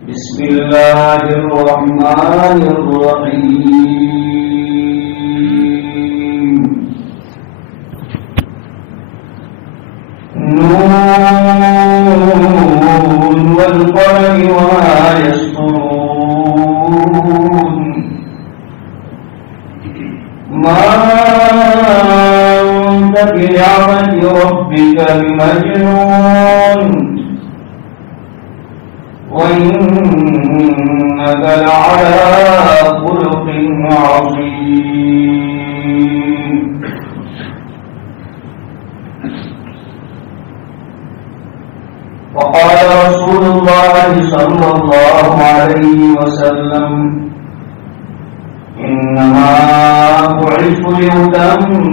بسم الله الرحمن الرحيم نون والقلم وما يسطرون ما أنت بنعمة ربك بمجنون وإنك لعلى خلق عظيم. وقال رسول الله صلى الله عليه وسلم إنما بعثت لأتمم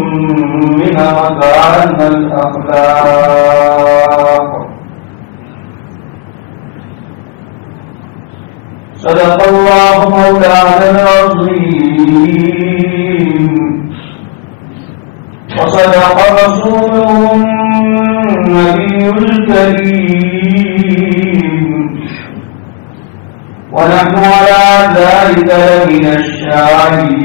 مكارم الأخلاق. صدق الله مولانا العظيم وصدق رسوله النبي الكريم ونحن على ذلك لمن الشاهدين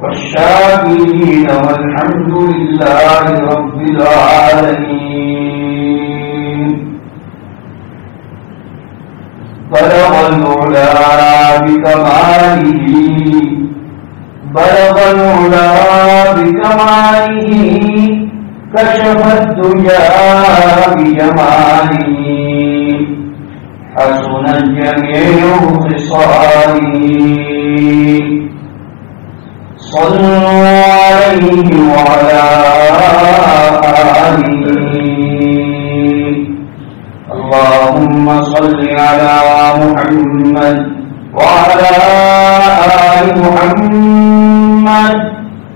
والشاكرين والحمد لله رب العالمين. بلغ العلا بكماله كشف الدجى بجماله حسن الجميع خصاله. صلوا عليه وعلى آله. اللهم صل على محمد وعلى آل محمد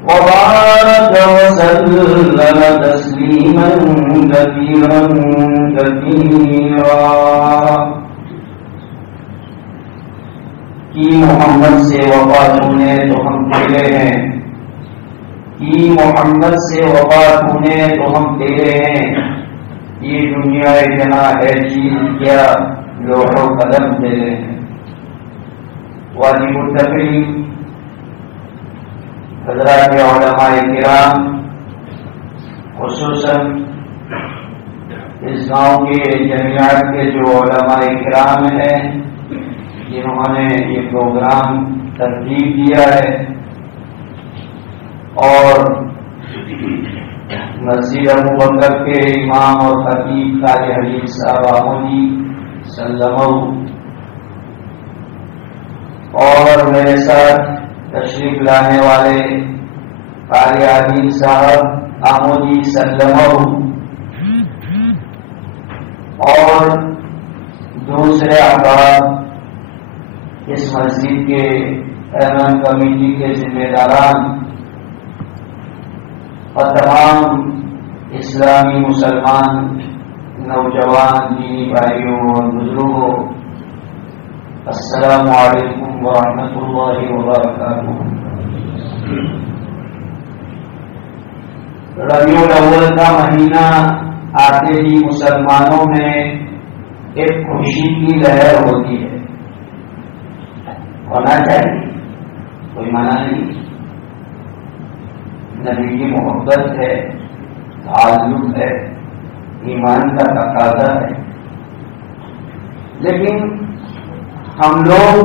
وبارك وسلم تسليما كثيرا كثيرا. کی محمد سے وفا ہونے تو ہم تیرے ہیں، کی محمد سے وفا ہونے تو ہم تیرے ہیں. یہ دنیا اتنا ہے چیز کیا لوح و قلم تیرے ہیں. واجب التقریم حضرات علماء کرام، خصوصاً اس گاؤں کے جمعیات کے جو علماء کرام ہیں جنہوں نے یہ پروگرام ترتیب دیا ہے، اور مسجد ابوبکر کے امام اور خطیب قاری حبیب صاحب آمودی سلمو، اور میرے ساتھ تشریف لانے والے قاری عظیم صاحب آمودی سلمو، اور دوسرے احباب اس مسجد کے احمد کمیٹی کے ذمہ داران اور تمام اسلامی مسلمان نوجوان دینی بھائیوں اور بزرگوں، السلام علیکم ورحمۃ اللہ وبرکاتہ. ربیع الاول کا مہینہ آتے ہی مسلمانوں میں ایک خوشی کی لہر ہوتی ہے. ہونا چاہیے، کوئی منع نہیں. نبی کی محبت ہے، تعلق ہے، ایمان کا تقاضا ہے. لیکن ہم لوگ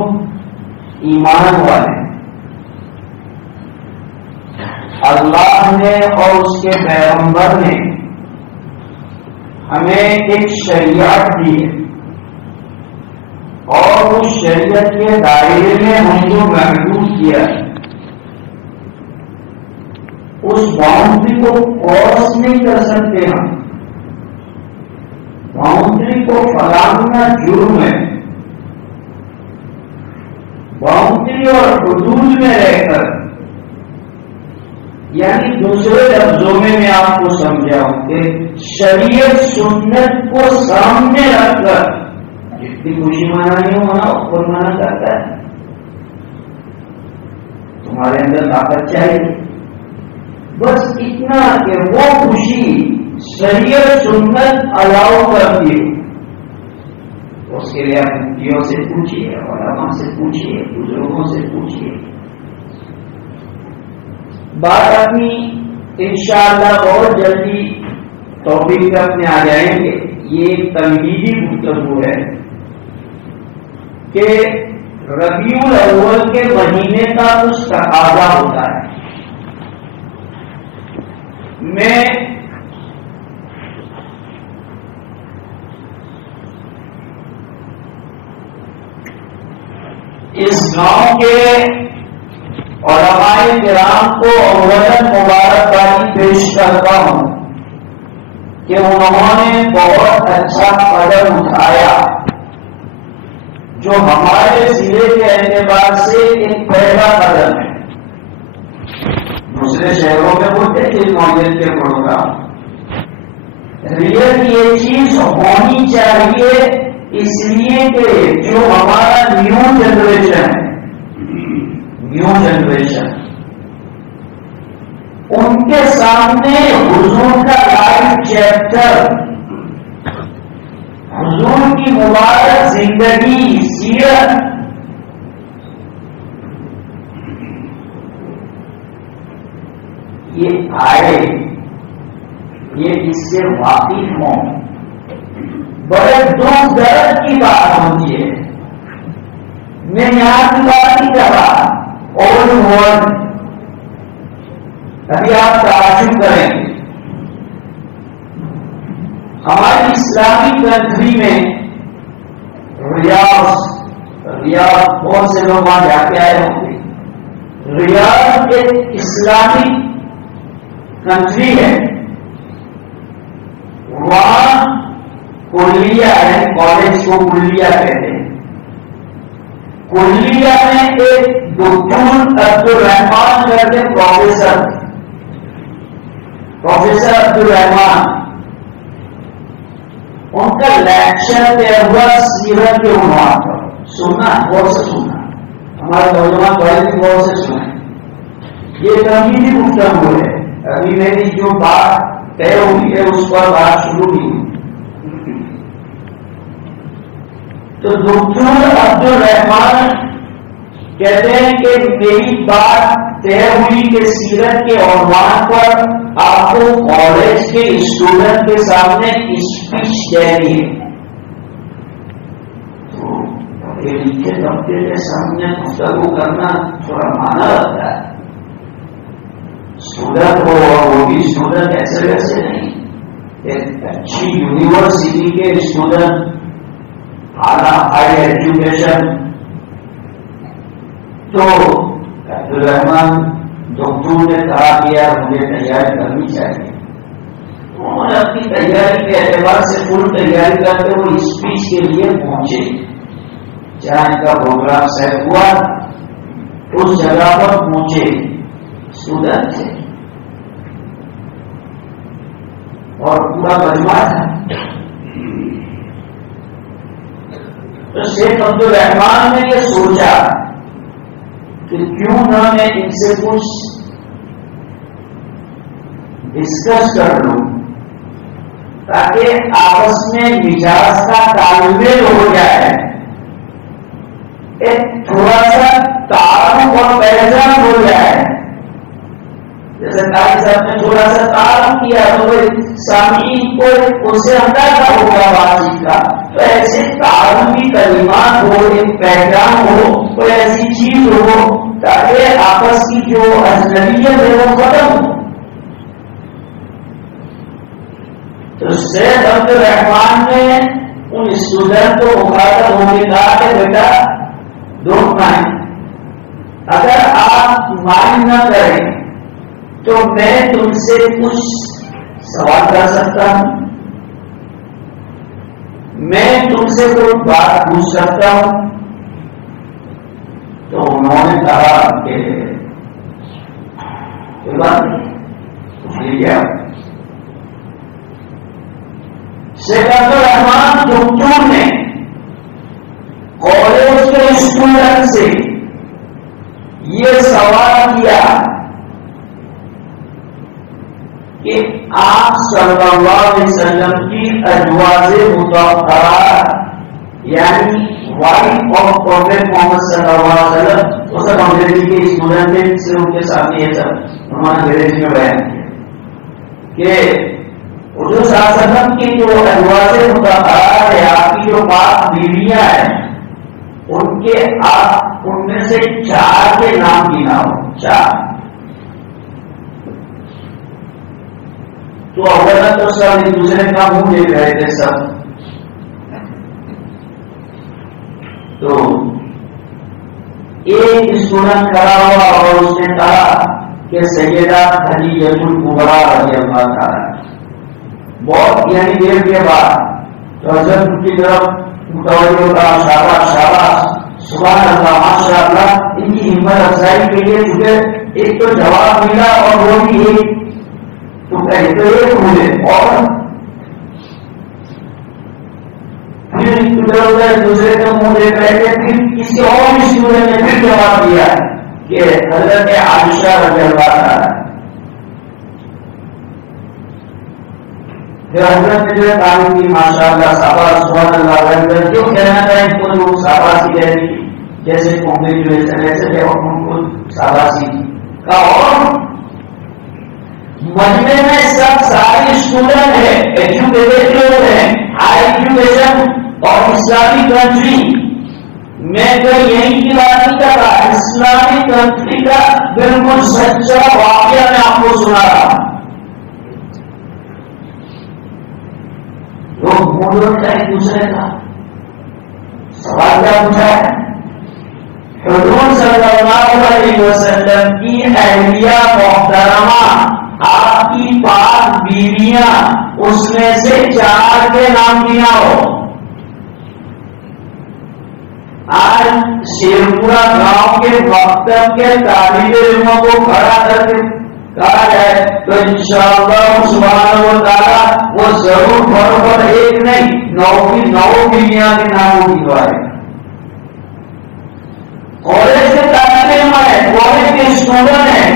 ایمان والے ہیں. اللہ نے اور اس کے پیغمبر نے ہمیں ایک شریعت دی ہے، اور اس شریعت کے دائرے میں ہم کو محدود کیا ہے. اس باؤنڈری کو کراس نہیں کر سکتے. ہم باؤنڈری کو پھیلانا جرم ہے. باؤنڈری اور حدود میں رہ کر، یعنی دوسرے لفظوں میں آپ کو سمجھاؤں کہ شریعت سنت کو سامنے رکھ کر جتنی خوشی منانی ہو مناؤ، خود منع کرتا ہے. تمہارے اندر طاقت چاہیے، بس اتنا کہ وہ خوشی شریعت سنت الاؤ کرتی ہے، اس کے لیے آپ مفتیوں سے پوچھیے، علماء سے پوچھیے، بزرگوں سے پوچھیے. بات اپنی انشاءاللہ بہت جلدی ٹاپک پہ اپنے آ جائیں گے. یہ ایک تمہیدی گفتگو ہے کہ ربیع الاول کے مہینے کا کچھ تقاضا ہوتا ہے. میں اس گاؤں کے علماء کرام کو اولاً مبارکبادی پیش کرتا ہوں کہ انہوں نے بہت اچھا قدم اٹھایا جو ہمارے ضلع کے اعتبار سے ایک پہلا قدم ہے. دوسرے شہروں میں ہوتے تھے معین کے پروگرام. ریئل یہ چیز ہونی چاہیے اس لیے کہ جو ہمارا نیو جنریشن ان کے سامنے حضور کا لائف چیپٹر، حضور کی مبارک زندگی، سیرت یہ آئے، یہ اس سے واقف ہوں. بڑے دکھ درد کی بات ہوتی ہے. میں یہاں کی بات نہیں کر رہا، اولڈ ورلڈ. ابھی آپ تعجب کریں گے ہماری اسلامی کنٹری میں ریاض بہت سے لوگ وہاں جا کے آئے ہوں گے. ریاض ایک اسلامی کنٹری ہے. وہاں کلیہ ہے، کالج کو کلیہ کہتے ہیں. کلیہ میں ایک دکتور عبدالرحمان کرتے پروفیسر عبدالرحمان، ان کا لیکچر دیا ہوا سیرت کے عنوان پر. سننا غور سے سننا، ہمارے نوجوان بھائی بھی غور سے سنیں. یہ تمہیدی گفتگو ہے. ابھی میری جو بات طے ہوئی ہے اس پر بات شروع نہیں ہوئی. تو دکتور عبدالرحمان کہتے ہیں کہ میری بات طے ہوئی کہ سیرت کے عنوان پر آپ کو کالج کے اسٹوڈنٹ کے سامنے اسپیچ دینی ہے. تو پڑھے لکھے طبقے کے سامنے گفتگو کرنا تھوڑا مانا رہتا ہے. اسٹوڈنٹ ہو اور وہ بھی اسٹوڈنٹ ایسے ویسے نہیں، ایک اچھی یونیورسٹی کے اسٹوڈنٹ، اعلیٰ ہائی ایجوکیشن. تو عبدالرحمان دکتور نے کہا کہ مجھے تیاری کرنی چاہیے. انہوں نے اپنی تیاری کے اعتبار سے فل تیاری کرتے ہوئے اسپیچ کے لیے پہنچے. جہاں ان کا پروگرام سیٹ ہوا اس جگہ پر پہنچے. اسٹوڈنٹ تھے اور پورا مجمع تھا. تو شیخ عبدالرحمان نے یہ سوچا کہ کیوں نہ میں ان سے کچھ ڈسکس کر لوں تاکہ آپس میں مزاج کا تال میل ہو جائے، ایک تھوڑا سا تعارف اور پہچان ہو جائے. جیسے قاری صاحب نے تھوڑا سا تعارف کیا تو سامعین کو اسے اندازہ ہوگا بات چیت کا. تو ایسے تعارفی کلمات ہو، ایک پہچان ہو، کوئی ایسی چیز ہو تاکہ آپس کی جو اجنبیت ہے وہ ختم ہو. تو شیخ عبدالرحمان نے ان اسٹوڈنٹ کو مخاطب ہو کے کہا کہ بیٹا ڈونٹ مائنڈ، اگر آپ مائنڈ نہ کریں تو میں تم سے کچھ سوال کر سکتا ہوں، میں تم سے کوئی بات پوچھ سکتا ہوں. تو انہوں نے کہا کہ کوئی بات نہیں، پوچھ لیجیے. شیخ عبدالرحمان دکتور نے کالج کے اسٹوڈنٹ سے یہ سوال کیا کہ آپ آپ صلی اللہ علیہ وسلم کی ازواج مطہرات یعنی وائف آف پروفیٹ محمد صلی اللہ علیہ وسلم، وہ سب انگریزی کے اسٹوڈنٹ سے ان کے سامنے یہ سب انہوں نے انگریزی میں بیان کیا کہ حضور صلی اللہ علیہ وسلم کی جو ازواج مطہرات ہے، آپ کی جو پاک بیویاں ہیں، ان کے آپ ان میں سے 4 کے نام گنا ہو، 4 تو اولا تو سب ایک دوسرے کا منہ دیکھ رہے تھے سب. تو ایک اسٹوڈنٹ کھڑا ہوا اور اس نے کہا کہ سیدہ خدیجہ الکبریٰ رضی اللہ تعالیٰ. بہت یعنی دیر کے بعد تو حضرت کی طرف متوجہ کہا شاباش شاباش سبحان اللہ ماشاء اللہ. ان کی ہمت افزائی کے لیے تجھے ایک تو جواب ملا اور وہ بھی ایک تو پہلے تو ایک بولے اور پھر ادھر ادھر دوسرے کا منہ دیکھ رہے تھے. پھر کسی اور اسٹوڈنٹ نے پھر جواب دیا کہ حضرت عائشہ رضی اللہ عنہا. پھر حضرت نے جو ہے تعلیم کی ماشاء اللہ شاباش سبحان اللہ جو کہنا تھا ان کو لوگ شاباشی کہتی جیسے کانگریچولیشن ایسے ان کو شاباشی کا. اور مجمع میں سب سارے اسٹوڈنٹ ہیں، ایجوکیٹڈ لوگ ہیں، ہائی ایجوکیشن اور اسلامی کنٹری. میں تو یہی کی بات نہیں کر رہا، اسلامی کنٹری کا بالکل سچا واقعہ میں آپ کو سنا رہا ہوں. لوگ مولود کا ایک دوسرے کا سوال کیا پوچھا ہے؟ حضور صلی اللہ علیہ وسلم کی اہلیہ محترمہ آپ کی پاک بیویاں اس میں سے 4 کے نام گنا ہو. آج شیرپورہ گاؤں کے مکتب کے طالب علموں کو کھڑا کر کے کہا جائے تو انشاءاللہ سبحانہ و تعالیٰ وہ ضرور برابر ایک نہیں 9 بیویاں کے ناموں کی دعائیں. کالج کے طالب علم ہے، کالج کے اسٹوڈنٹ ہیں،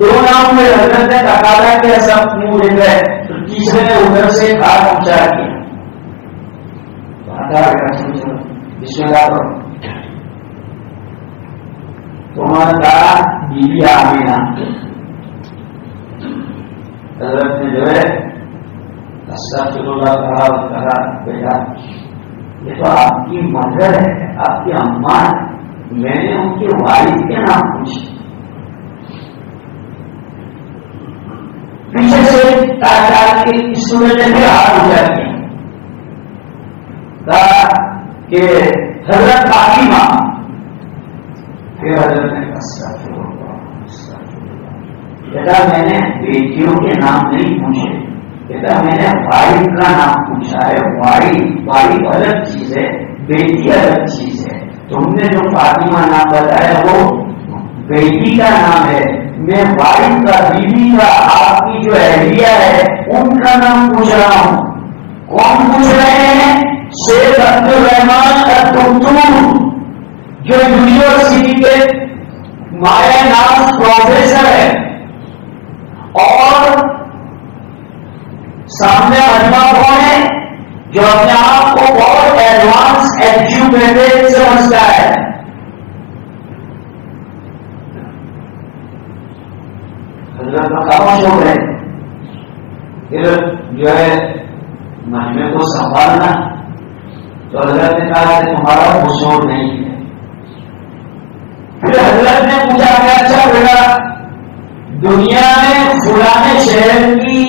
2 نام میں حضرت نے تقاضا کیا سب منہ دیکھ رہے تو تیسرے نے ادھر سے کھا پہنچا کیا. بسم اللہ کرو تو انہوں نے کہا بیوی آمینہ. حضرت نے جو ہے استغفر اللہ کہا بیٹا یہ تو آپ کی مدر ہے، آپ کی اماں ہے، میں نے ان کے والد کے نام پوچھے. پیچھے سے کے اسٹوڈنٹ نے ہاتھ اٹھا کیا کہا کہ حضرت فاطمہ. پھر حضرت نے بیٹا میں نے بیٹیوں کے نام نہیں پوچھے، بیٹا میں نے والد کا نام پوچھا ہے. والد الگ چیز ہے، بیٹی الگ چیز ہے. تم نے جو فاطمہ نام بتایا وہ بیٹی کا نام ہے. میں والد کا، بیوی کا، آپ کی جو اہلیہ ہے ان کا نام پوچھ رہا ہوں. کون پوچھ رہے ہیں؟ شیخ عبد الرحمان الدکتور جو یونیورسٹی کے مایہ ناز پروفیسر ہے اور سامنے مجمع کون ہے جو اپنے آپ کو بہت ایڈوانس ایجوکیٹڈ سمجھتا ہے. حضرت خاموش ہو گئے. پھر جو ہے مجمع کو سنبھالنا تو حضرت نے کہا کہ تمہارا قصور نہیں ہے. پھر حضرت نے پوچھا کہ اچھا بیٹا دنیا میں فلانے شہر کی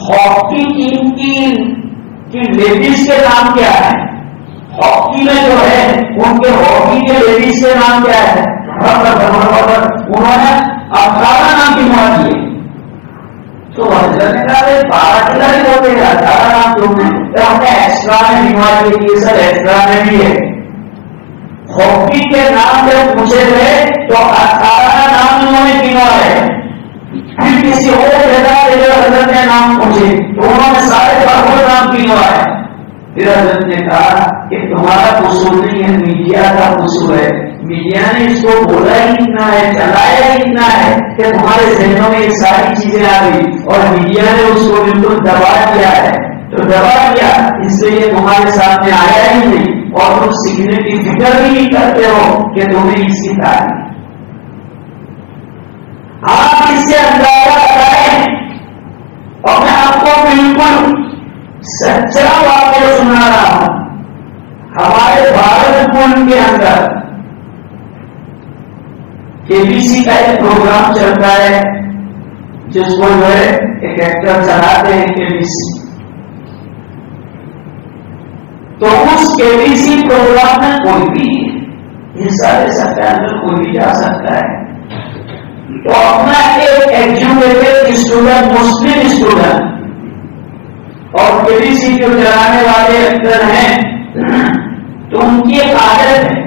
ہاکی ٹیم کی لیڈیز کے نام کیا ہے؟ ہاکی میں جو ہے ان کے ہاکی کے لیڈیز کے نام کیا ہے؟ انہوں نے 18 نام گنوا دیے. تو حضرت نے کہا 12 کھلاڑی ہوتے ہیں، 18 نام کیوں نہیں؟ ہم نے ایکسٹرا میں گنوا دیے. سر ایکسٹرا میں بھی ہے. ہاکی کے نام جب پوچھے تھے تو 18 نام انہوں نے گنوائے. پھر کسی اور جگہ حضرت نے نام پوچھے تو انہوں نے سارے 12 نام گنوائے. پھر حضرت نے کہا کہ تمہارا قصور نہیں ہے، میڈیا کا قصور ہے. میڈیا نے اس کو بولا ہی اتنا ہے، چلایا ہی اتنا ہے کہ تمہارے ذہنوں میں یہ ساری چیزیں آ گئی، اور میڈیا نے اس کو بالکل دبا دیا ہے، تو دبا دیا اس لیے یہ تمہارے سامنے آیا ہی نہیں، اور تم سیکھنے کی فکر بھی نہیں کرتے ہو کہ تمہیں اس کی تعلیم۔ آپ اس سے اندازہ لگائیں، اور میں آپ کو بالکل سچا واقعہ سنا رہا ہوں۔ ہمارے بھارت ملک کے اندر کے بی سی کا ایک پروگرام چلتا ہے جس کو جو ہے ایک ایکٹر چلاتے ہیں کے بی سی، تو اس کے بی سی پروگرام میں کوئی بھی حصہ لے سکتا ہے، اندر کوئی بھی جا سکتا ہے۔ تو اپنا ایک ایجوکیٹڈ اسٹوڈنٹ، مسلم اسٹوڈنٹ، اور کے بی سی جو چلانے والے ایکٹر ہیں، تو ان کی ایک عادت ہے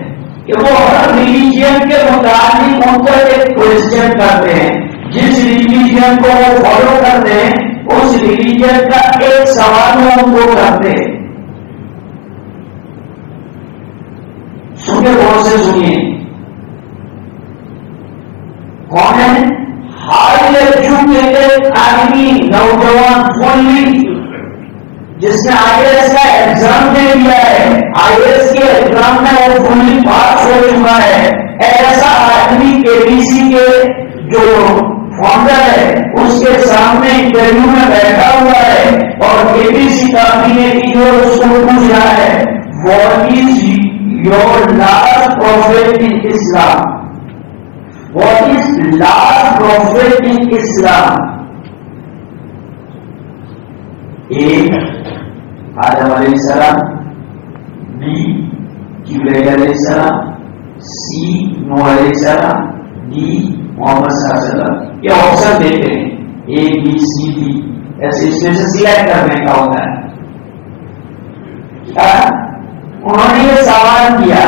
کہ وہ ہر ریلیجن کے متعلق ان کو ایک کوشچن کرتے ہیں، جس ریلیجن کو وہ فالو کرتے ہیں اس ریلیجن کا ایک سوال وہ ان کو کرتے ہیں۔ سنیے، غور سے سنیے، کون ہے؟ ہائی ایجوکیٹڈ آدمی، نوجوان، فلی، جس نے آئی اے ایس کا ایگزام دے دیا ہے، آئی اے ایس کے ایگزام میں وہ فلی پاس ہو چکا ہے، ایسا آدمی کے بی سی کے جو فاؤنڈر ہے اس کے سامنے انٹرویو میں بیٹھا ہوا ہے، اور کے بی سی کابینہ کی جو اس کو پوچھ رہا ہے، what is your last prophet in Islam? What is last prophet in Islam? ایک آدم علیہ السلام، بی جبرائیل علیہ السلام، سی نوح علیہ السلام، ڈی محمد صلی اللہ علیہ وسلم۔ یہ آپشن دیتے ہیں، اے بی سی ڈی، ایسے اس میں سے سلیکٹ کرنے کا ہوتا ہے۔ انہوں نے یہ سوال کیا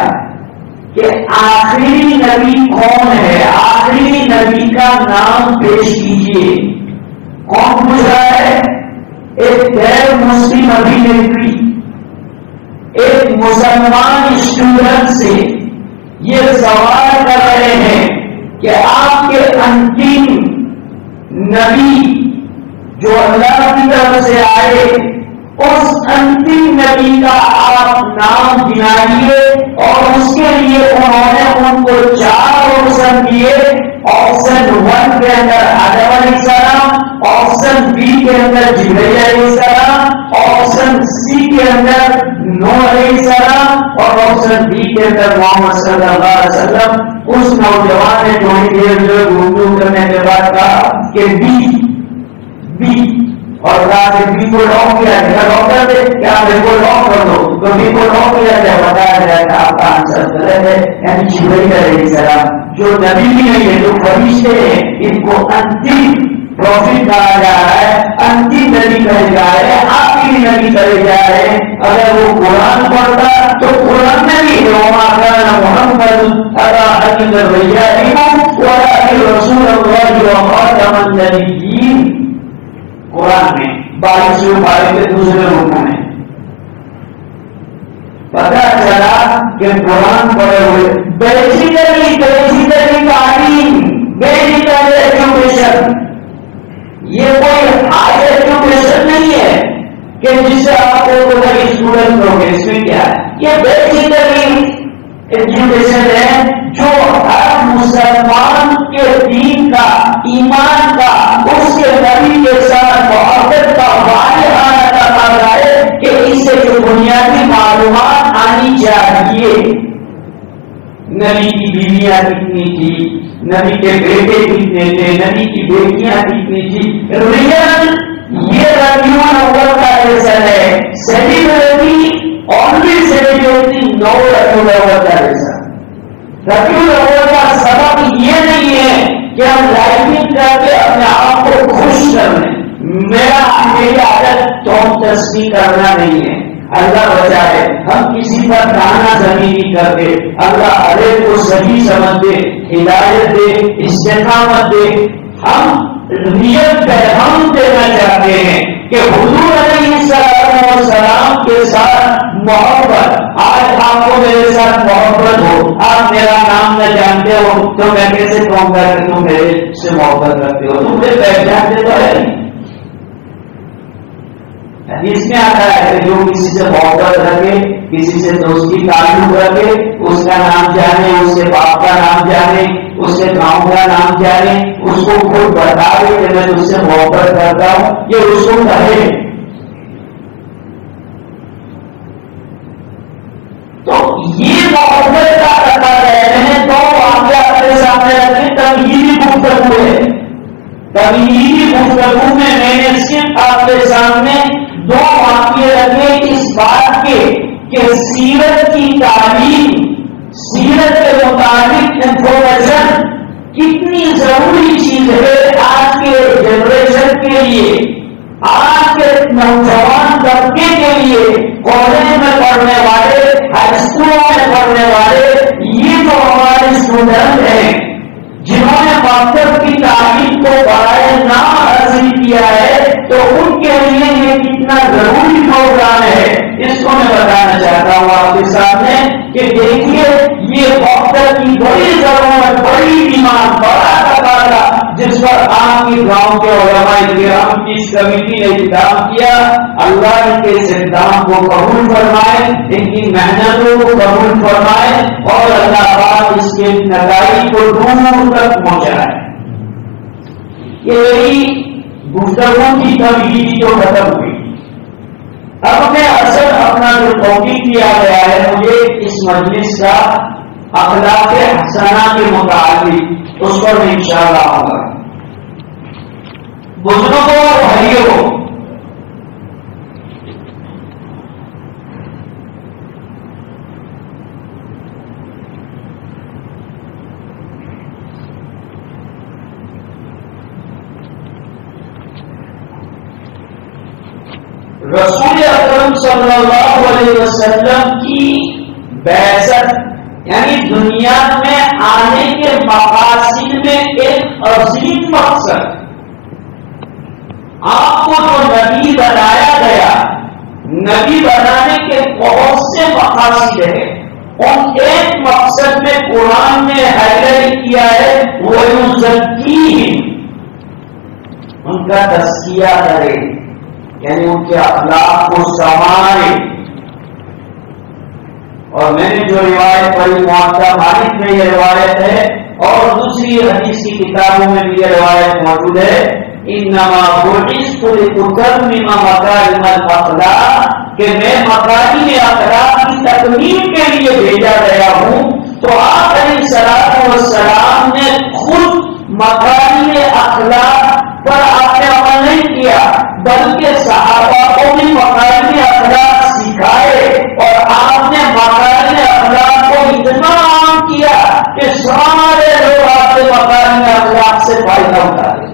کہ آخری نبی کون ہے، آخری نبی کا نام پیش کیجیے۔ کون پوچھ رہا ہے؟ ایک غیر مسلم ابھینیتری ایک مسلمان اسٹوڈنٹ سے یہ سوال کر رہے ہیں کہ آپ کے انتم نبی جو اللہ کی طرف سے آئے، اس انتم نبی کا آپ نام گنائیے، اور اس کے لیے انہوں نے ان کو 4 آپشن دیے۔ آپشن 1 کے اندر آدم علیہ السلام، آپشن بی کے اندر جبرائیل علیہ السلام، آپشن سی کے اندر نوح علیہ السلام، اور آپشن ڈی کے اندر محمد صلی اللہ علیہ وسلم۔ اس نوجوان نے تھوڑی دیر جو گفتگو کرنے کے بعد کہا کہ بی، اور کہا کہ بی کو لاک کیا جائے، لاک کر دے، کیا بی کو لاک کر دو، تو بی کو لاک کیا جائے، بتایا جائے کہ آپ کا آنسر غلط ہے، یعنی جبرائیل علیہ السلام جو نبی بھی نہیں ہے، جو فرشتے ہیں، ان کو انتم پروفٹ کہا جا رہا ہے، انتم نبی کہے جا رہے ہیں، آخری نبی کہے جا رہے ہیں۔ اگر وہ قرآن پڑھتا تو قرآن میں بھی وما كان محمد ابا احد من رجالكم ولكن رسول الله وخاتم النبيين، قرآن میں 22 پارے کے دوسرے رکوع میں پتا چلا کہ قرآن پڑھے ہوئے بیسیکلی تعلیم، بیسیکل ایجوکیشن، یہ کوئی ہائی ایجوکیشن نہیں ہے کہ جس سے آپ کو اسٹوڈنٹ ہو گئے۔ اس میں کیا ہے؟ یہ بیسیکلی ایجوکیشن ہے جو ہر مسلمان کے دین کا، ایمان کا، اس کے نبی کے ساتھ محبت کا واضح تقاضا ہے کہ اس سے جو بنیادی معلومات آنی چاہیے۔ نبی کی بیویاں کتنی تھی، نبی کے بیٹے کتنے تھے، نبی کی بیٹیاں کتنی تھی، ریئل یہ ربیع الاول کا لیسن ہے۔ سیلیبریٹی اونلی سیلیبریٹی نو ربیع الاول کا لیسن۔ ربیع الاول کا سبب یہ نہیں ہے کہ ہم لائٹنگ کر کے اپنے آپ کو خوش کر لیں، میری عادت توم تسبیح کرنا نہیں ہے، اللہ بچائے، ہم کسی پر دانا زمین نہیں کرتے، اللہ ہر ایک کو صحیح سمجھ دے، ہدایت دے، استقامت دے۔ ہم ریئل پیغام دینا چاہتے ہیں کہ حضور علیہ السلام کے ساتھ محبت۔ آج آپ کو میرے ساتھ محبت ہو، آپ میرا نام نہ جانتے ہو تو میں کیسے کہوں گا کہ تم میرے سے محبت رکھتے ہو؟ تم میرے پہچانتے تو ہے نہیں۔ حدیث میں آتا ہے کہ جو کسی سے محبت رکھے، کسی سے دوستی تعلق رکھے، اس کا نام جانے، اس کے باپ کا نام جانے، اس کے گاؤں کا نام جانے، اس کو خود بتا دے کہ میں تجھ سے محبت کرتا ہوں، یہ اس کو کہے۔ تو یہ محبت کا پتا ہے۔ میں نے دو واقعہ اپنے سامنے رکھے، تمہیدی گفتگو ہے۔ تمہیدی گفتگو میں نے صرف آپ کے سامنے دو واقعے رکھے اس بات کے کہ سیرت کی تعلیم، سیرت کے مطابق انفارمیشن کتنی ضروری چیز ہے آج کے جنریشن کے لیے، آج کے نوجوان طبقے کے لیے، کالج میں پڑھنے والے، ہائی اسکولوں میں پڑھنے والے، یہ جو ہمارے اسٹوڈنٹ ہیں جنہوں نے مکتب کی تعلیم کو برائے نام حاصل کیا ہے، تو ان کے لیے یہ کتنا ضروری پروگرام ہے، اس کو میں بتانا چاہتا ہوں آپ کے سامنے کہ دیکھیے یہ مکتب کی بڑی ضرورت، بڑی ڈیمانڈ، بڑا تقاضا جس پر آپ کے گاؤں کے علماء کرام کی اس کمیٹی نے اقدام کیا۔ اللہ ان کے اس اقدام کو قبول فرمائے، ان کی محنتوں کو قبول فرمائے، اور اللہ پاک اس کے نتائج کو دور تک پہنچائے۔ یہ میری گفتگو کی تمہیدی جو ختم ہوئی، اب میں اصل اپنا جو ٹاپک کیا گیا ہے مجھے اس مجلس کا اخلاق حسنہ کے متعلق، اس پر میں انشاءاللہ آؤں گا۔ بزرگوں اور بھائیوں، رسول اکرم صلی اللہ علیہ وسلم کی بعثت یعنی دنیا میں آنے کے مقاصد میں ایک عظیم مقصد، آپ کو جو نبی بنایا گیا، نبی بنانے کے بہت سے مقاصد ہیں، ان ایک مقصد میں قرآن نے ہائلائٹ کیا ہے، وَيُزَكِّيهِمْ، ان کا تزکیہ کرے، یعنی ان کے اخلاق کو سنوارے۔ اور میں نے جو روایت پڑھی موطا مالک میں یہ روایت ہے، اور دوسری حدیث کی کتابوں میں بھی یہ روایت موجود ہے، انما بعثت لاتمم مکارم الاخلاق، کہ میں مکارم اخلاق کی تکمیل کے لیے بھیجا گیا ہوں۔ تو آپ علیہ الصلوۃ والسلام نے خود مکارم اخلاق پر آپ نے عمل نہیں کیا، بلکہ صحابہ کو بھی مکارم اخلاق سکھائے، اور آپ نے مکارم اخلاق کو اتنا عام کیا کہ سارے لوگ آپ کے مکارم اخلاق سے فائدہ اٹھاتے۔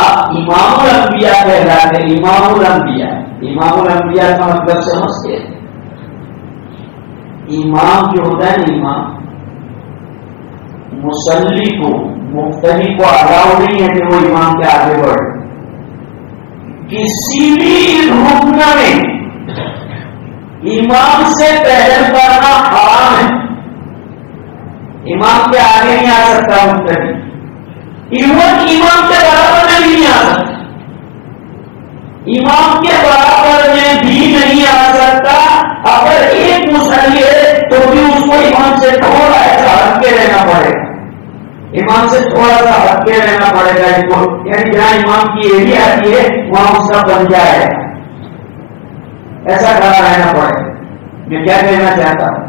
آپ امام الانبیاء کہلاتے ہیں، امام الانبیاء، امام الانبیاء کا مطلب سمجھتے ہیں؟ امام جو ہوتا ہے نا، امام مصلی کو، مفتری کو الاؤ نہیں ہے کہ وہ امام کے آگے بڑھے۔ کسی بھی رکن میں امام سے پہل کرنا حرام ہے، امام کے آگے نہیں آ سکتا مفتری، ایون امام کے برابر میں بھی نہیں آ سکتا، امام کے برابر میں بھی نہیں آ سکتا۔ اگر ایک مصلی ہے تو بھی اس کو امام سے تھوڑا ایسا ہٹ کے رہنا پڑے گا، امام سے تھوڑا سا ہٹ کے رہنا پڑے گا، یعنی جہاں امام کی ایریا آتی ہے وہاں اس کا پنجہ ہے، ایسا کھڑا رہنا پڑے گا۔ میں کیا کہنا چاہتا ہوں،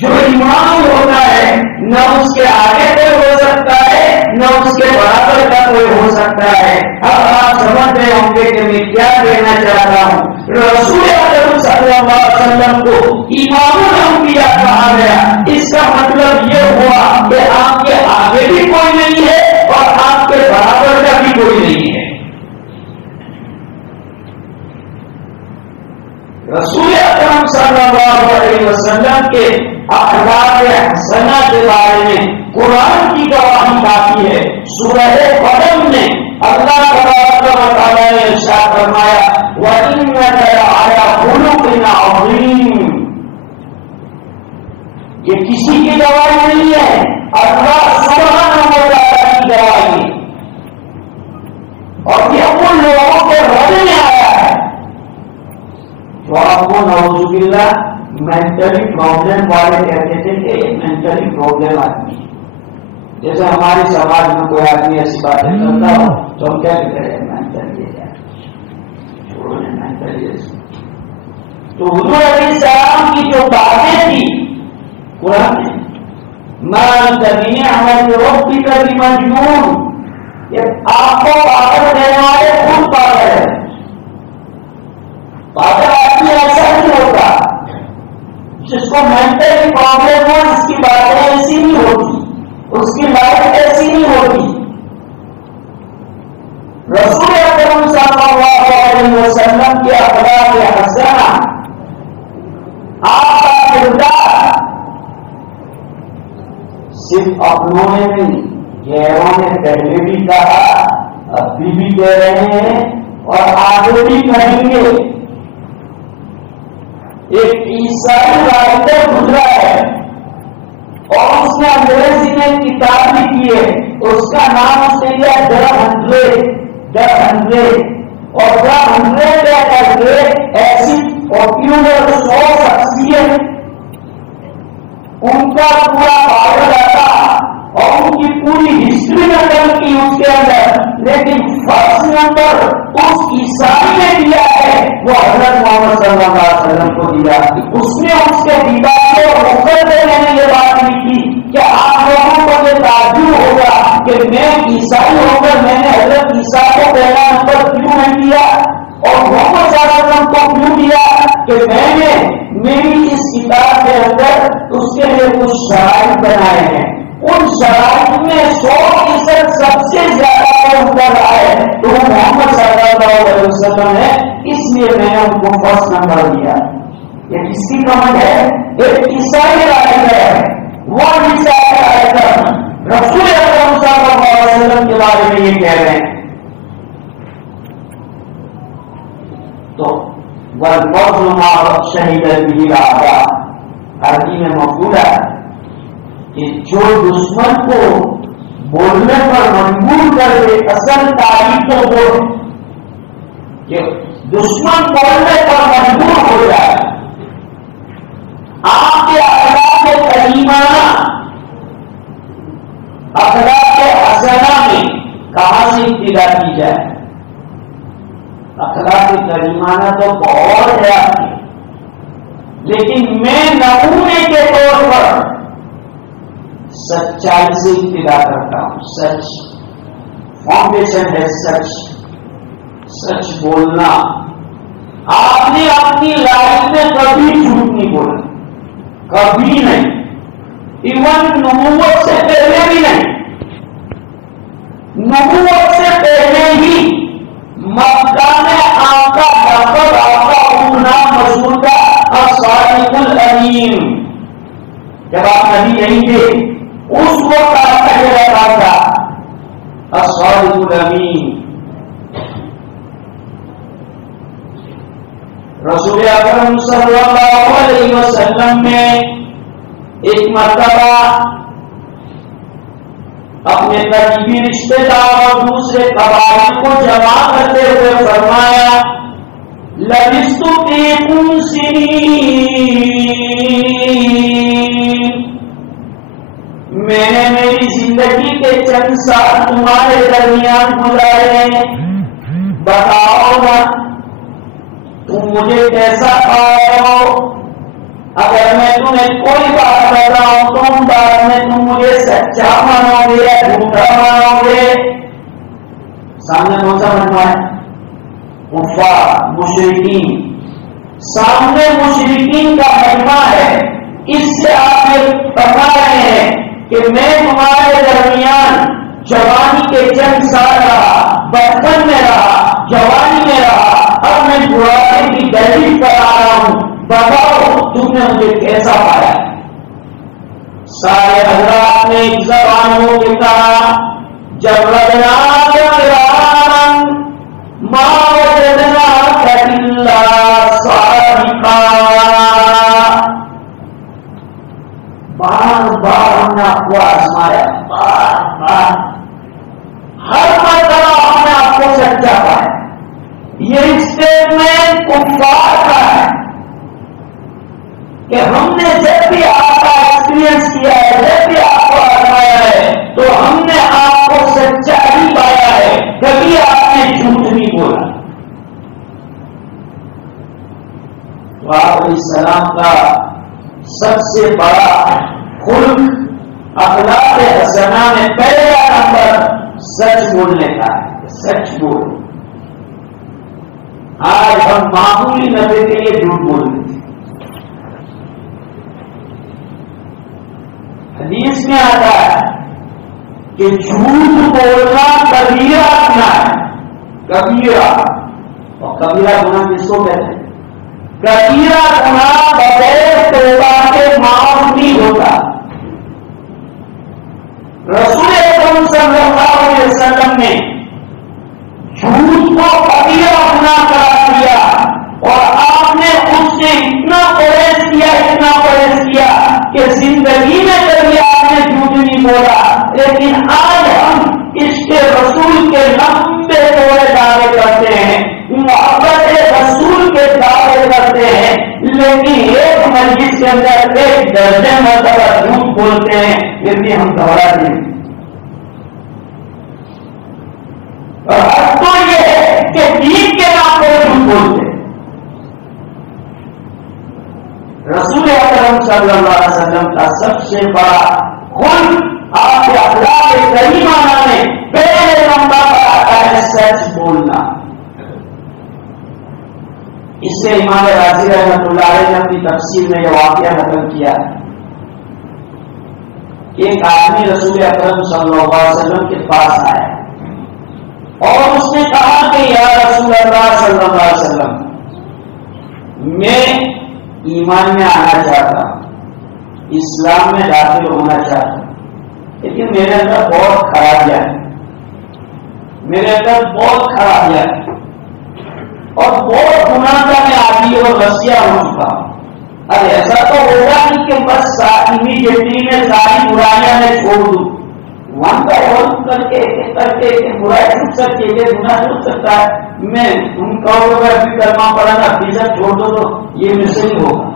جو امام ہوتا ہے نہ اس کے آگے کوئی ہو سکتا ہے نہ اس کے برابر کا کوئی ہو سکتا ہے۔ اب آپ سمجھ رہے ہوں گے کہ میں کیا کہنا چاہتا ہوں۔ رسول اکرم صلی اللہ علیہ وسلم کو امام الانبیاء کہا گیا، اس کا مطلب یہ ہوا کہ آپ کے آگے بھی کوئی نہیں ہے اور آپ کے برابر کا بھی کوئی نہیں ہے۔ رسول اکرم صلی اللہ علیہ وسلم کے اخلاق حسنہ کے بارے میں قرآن کی گواہی کافی ہے۔ سورہ قلم میں اللہ تبارک و تعالیٰ نے ارشاد فرمایا، وَإِنَّكَ لَعَلَىٰ خُلُقٍ تو آپ کو نعوذ باللہ مینٹلی پرابلم والے کہتے تھے کہ مینٹلی پرابلم آدمی ہے. جیسے ہمارے سماج میں کوئی آدمی ایسی باتیں کرتا ہو تو ہم کیا کہتے ہیں مینٹلی مینٹلی. تو حضور علیہ السلام کی جو باتیں تھی قرآن میں ہماری روٹی کا بھی مجنون، یہ آپ کو پاگل دینے والے خود پاگل ہے. پاگل آدمی ایسا نہیں ہوتا جس کو مینٹلی پرابلم ہو، اس کی باتیں ایسی نہیں ہوتی، اس کی لائف ایسی نہیں ہوتی. رسول اکرم صلی اللہ علیہ وسلم کے اخلاق حسنہ، آپ کا کردار صرف اپنوں نے نہیں، غیروں نے پہلے بھی کہا، ابھی بھی کہہ رہے ہیں اور آگے بھی کہیں گے. ایک عیسائی رائٹر گزرا ہے اور اس نے انگریزی میں کتاب لکھی ہے، اس کا نام اس نے لیا The 100 اور The 100 ایسی پاپولر 100 شخصیت ان کا پورا بائیبل آتا اور ان کی پوری ہسٹری نقل کی اس کے اندر، لیکن فرسٹ نمبر اس عیسائی نے دیا ہے وہ حضرت محمد صلی اللہ علیہ وسلم کو دیا. اس نے اس کے دیدار کو روکر دینے میں یہ بات لکھی کہ آپ لوگوں کو یہ تعجب ہوگا کہ میں عیسائی ہو کر میں نے حضرت عیسیٰ کو پہلا نمبر کیوں نہیں دیا اور محمد صلی اللہ علیہ وسلم کو کیوں دیا، کہ میں نے میری اس کتاب کے اندر اس کے لیے کچھ شرائط بنائے ہیں. ان شرائط میں 100% سب سے زیادہ اتر رہا ہے تو وہ محمد صلی اللہ علیہ وسلم ہے، اس لیے میں نے ان کو فرسٹ نمبر دیا. یہ کس کی کمن ہے؟ ایک عیسائی رائٹر ہے، وہ عیسائی رائٹر رسول اکرم صلی اللہ علیہ وسلم کے بارے میں یہ کہہ رہے ہیں. تو والفضل ما شہید به الاعداء، عربی میں مقولہ ہے کہ جو دشمن کو بولنے پر مجبور کر دے، اصل تاریخ کو بول کہ دشمن بولنے پر مجبور ہو جائے. آپ کے اخلاق کریمانہ، اخلاق حسنہ میں کہاں سے ابتدا کی جائے؟ اخلاق کریمانہ تو بہت ہے آپ کی، لیکن میں نمونے کے طور پر سچائی سے ابتدا کرتا ہوں. سچ فاؤنڈیشن ہے، سچ بولنا. آپ نے اپنی لائف میں کبھی جھوٹ نہیں بولا، کبھی نہیں، ایون نبوت سے پہلے بھی نہیں. نبوت سے پہلے ہی مکہ میں آپ کا لقب، آپ کا نام مشہور تھا الصادق الامین. جب آپ نبی نہیں تھے اس وقت آپ کا یہ لقب تھا الصادق الامین. رسول اکرم صلی اللہ علیہ وسلم نے ایک مرتبہ اپنے قریبی رشتے دار اور دوسرے قبائل کو جمع کرتے ہوئے فرمایا لبثت فیکم سنین، میں نے میری زندگی کے چند سال تمہارے درمیان گزارے، بتاؤ نا تم مجھے کیسا پائے ہو؟ اگر میں تمہیں کوئی بات بتاؤں تو ان بات میں تم مجھے سچا مانو گے یا جھوٹا مانو گے؟ سامنے کون سا مجمع ہے؟ کفار، مشرکین. سامنے مشرکین کا مجمع ہے. اس سے آپ یہ بتا رہے ہیں کہ میں تمہارے درمیان جوانی کے چند سال رہا، بچپن میں رہا، جوانی میں رہا، اب میں بڑھاپے کی دہلیز پر آ رہا ہوں، بتاؤ تم نے مجھے کیسا پایا؟ سارے حضرات نے ایک زبان ہو کے کہا جب رجنا ما وجدنا الا صادقا. بار بار ہم نے آپ کو آزمایا، بار بار ہر مرتبہ ہم نے آپ کو سچا پایا. یہ اسٹیٹمنٹ کفار کا ہے. کہ ہم نے جب بھی آپ کا ایکسپیرئنس کیا ہے، جب بھی آپ کو آزمایا ہے، تو ہم نے آپ کو سچا ہی پایا ہے، کبھی آپ نے جھوٹ نہیں بولا۔ تو آپ علیہ السلام کا سب سے بڑا خلق اخلاق حسنہ میں پہلا نمبر سچ بولنے کا ہے، سچ بول۔ آج ہم معمولی نفے کے لیے جھوٹ بول رہے تھے۔ حدیث میں آتا ہے کہ جھوٹ بولنا کبیرہ گناہ ہے، کبیرہ، اور کبیرہ گناہ کس کو کہتے ہیں؟ کبیرہ گناہ بغیر توبہ کے معاف نہیں ہوتا۔ رسول اکرم صلی اللہ علیہ وسلم نے جھوٹ کو کبیرہ گناہ قرار دیا، اور آپ نے اس سے اتنا پرہیز کیا، اتنا پرہیز کیا کہ زندگی میں کبھی آپ نے جھوٹ نہیں بولا۔ لیکن آج ہم اس کے رسول کے لمبے چوڑے دعوے کرتے ہیں، محبت رسول کے دعوے کرتے ہیں، لیکن ایک مجلس کے اندر ایک درجن مرتبہ جھوٹ بولتے ہیں، پھر بھی ہم گھبرا دیں۔ اور حد تو یہ ہے کہ دین کے نام پر جھوٹ بولتے ہیں۔ رسول اکرم صلی اللہ علیہ وسلم کا سب سے بڑا خلق آپ کے اخلاق کریمہ میں پہلے نمبر پر آتا ہے سچ بولنا۔ اس سے امام راضی رحمۃ اللہ علیہ نے اپنی تفسیر میں یہ واقعہ نقل کیا ہے۔ ایک آدمی رسول اکرم صلی اللہ علیہ وسلم کے پاس آیا اور اس نے کہا کہ یا رسول اللہ صلی اللہ علیہ وسلم، میں ایمان میں آنا چاہتا ہوں، اسلام میں داخل ہونا چاہتا ہوں، لیکن میرے اندر بہت خرابیاں ہیں، میرے اندر بہت خرابیاں ہیں، اور بہت گناہ کا میں عادی اور رسیا ہو چکا ہوں۔ اب ایسا تو ہوگا نہیں کہ بس امیڈیٹلی میں ساری برائیاں میں چھوڑ دوں، ون بائی ون کر کے برائی چھوٹ سکتی ہے، گناہ چھوٹ سکتا ہے۔ میں ان کا بھی کرنا پڑا گا، فیصد چھوڑ دو تو یہ مجھ سے نہیں ہوگا۔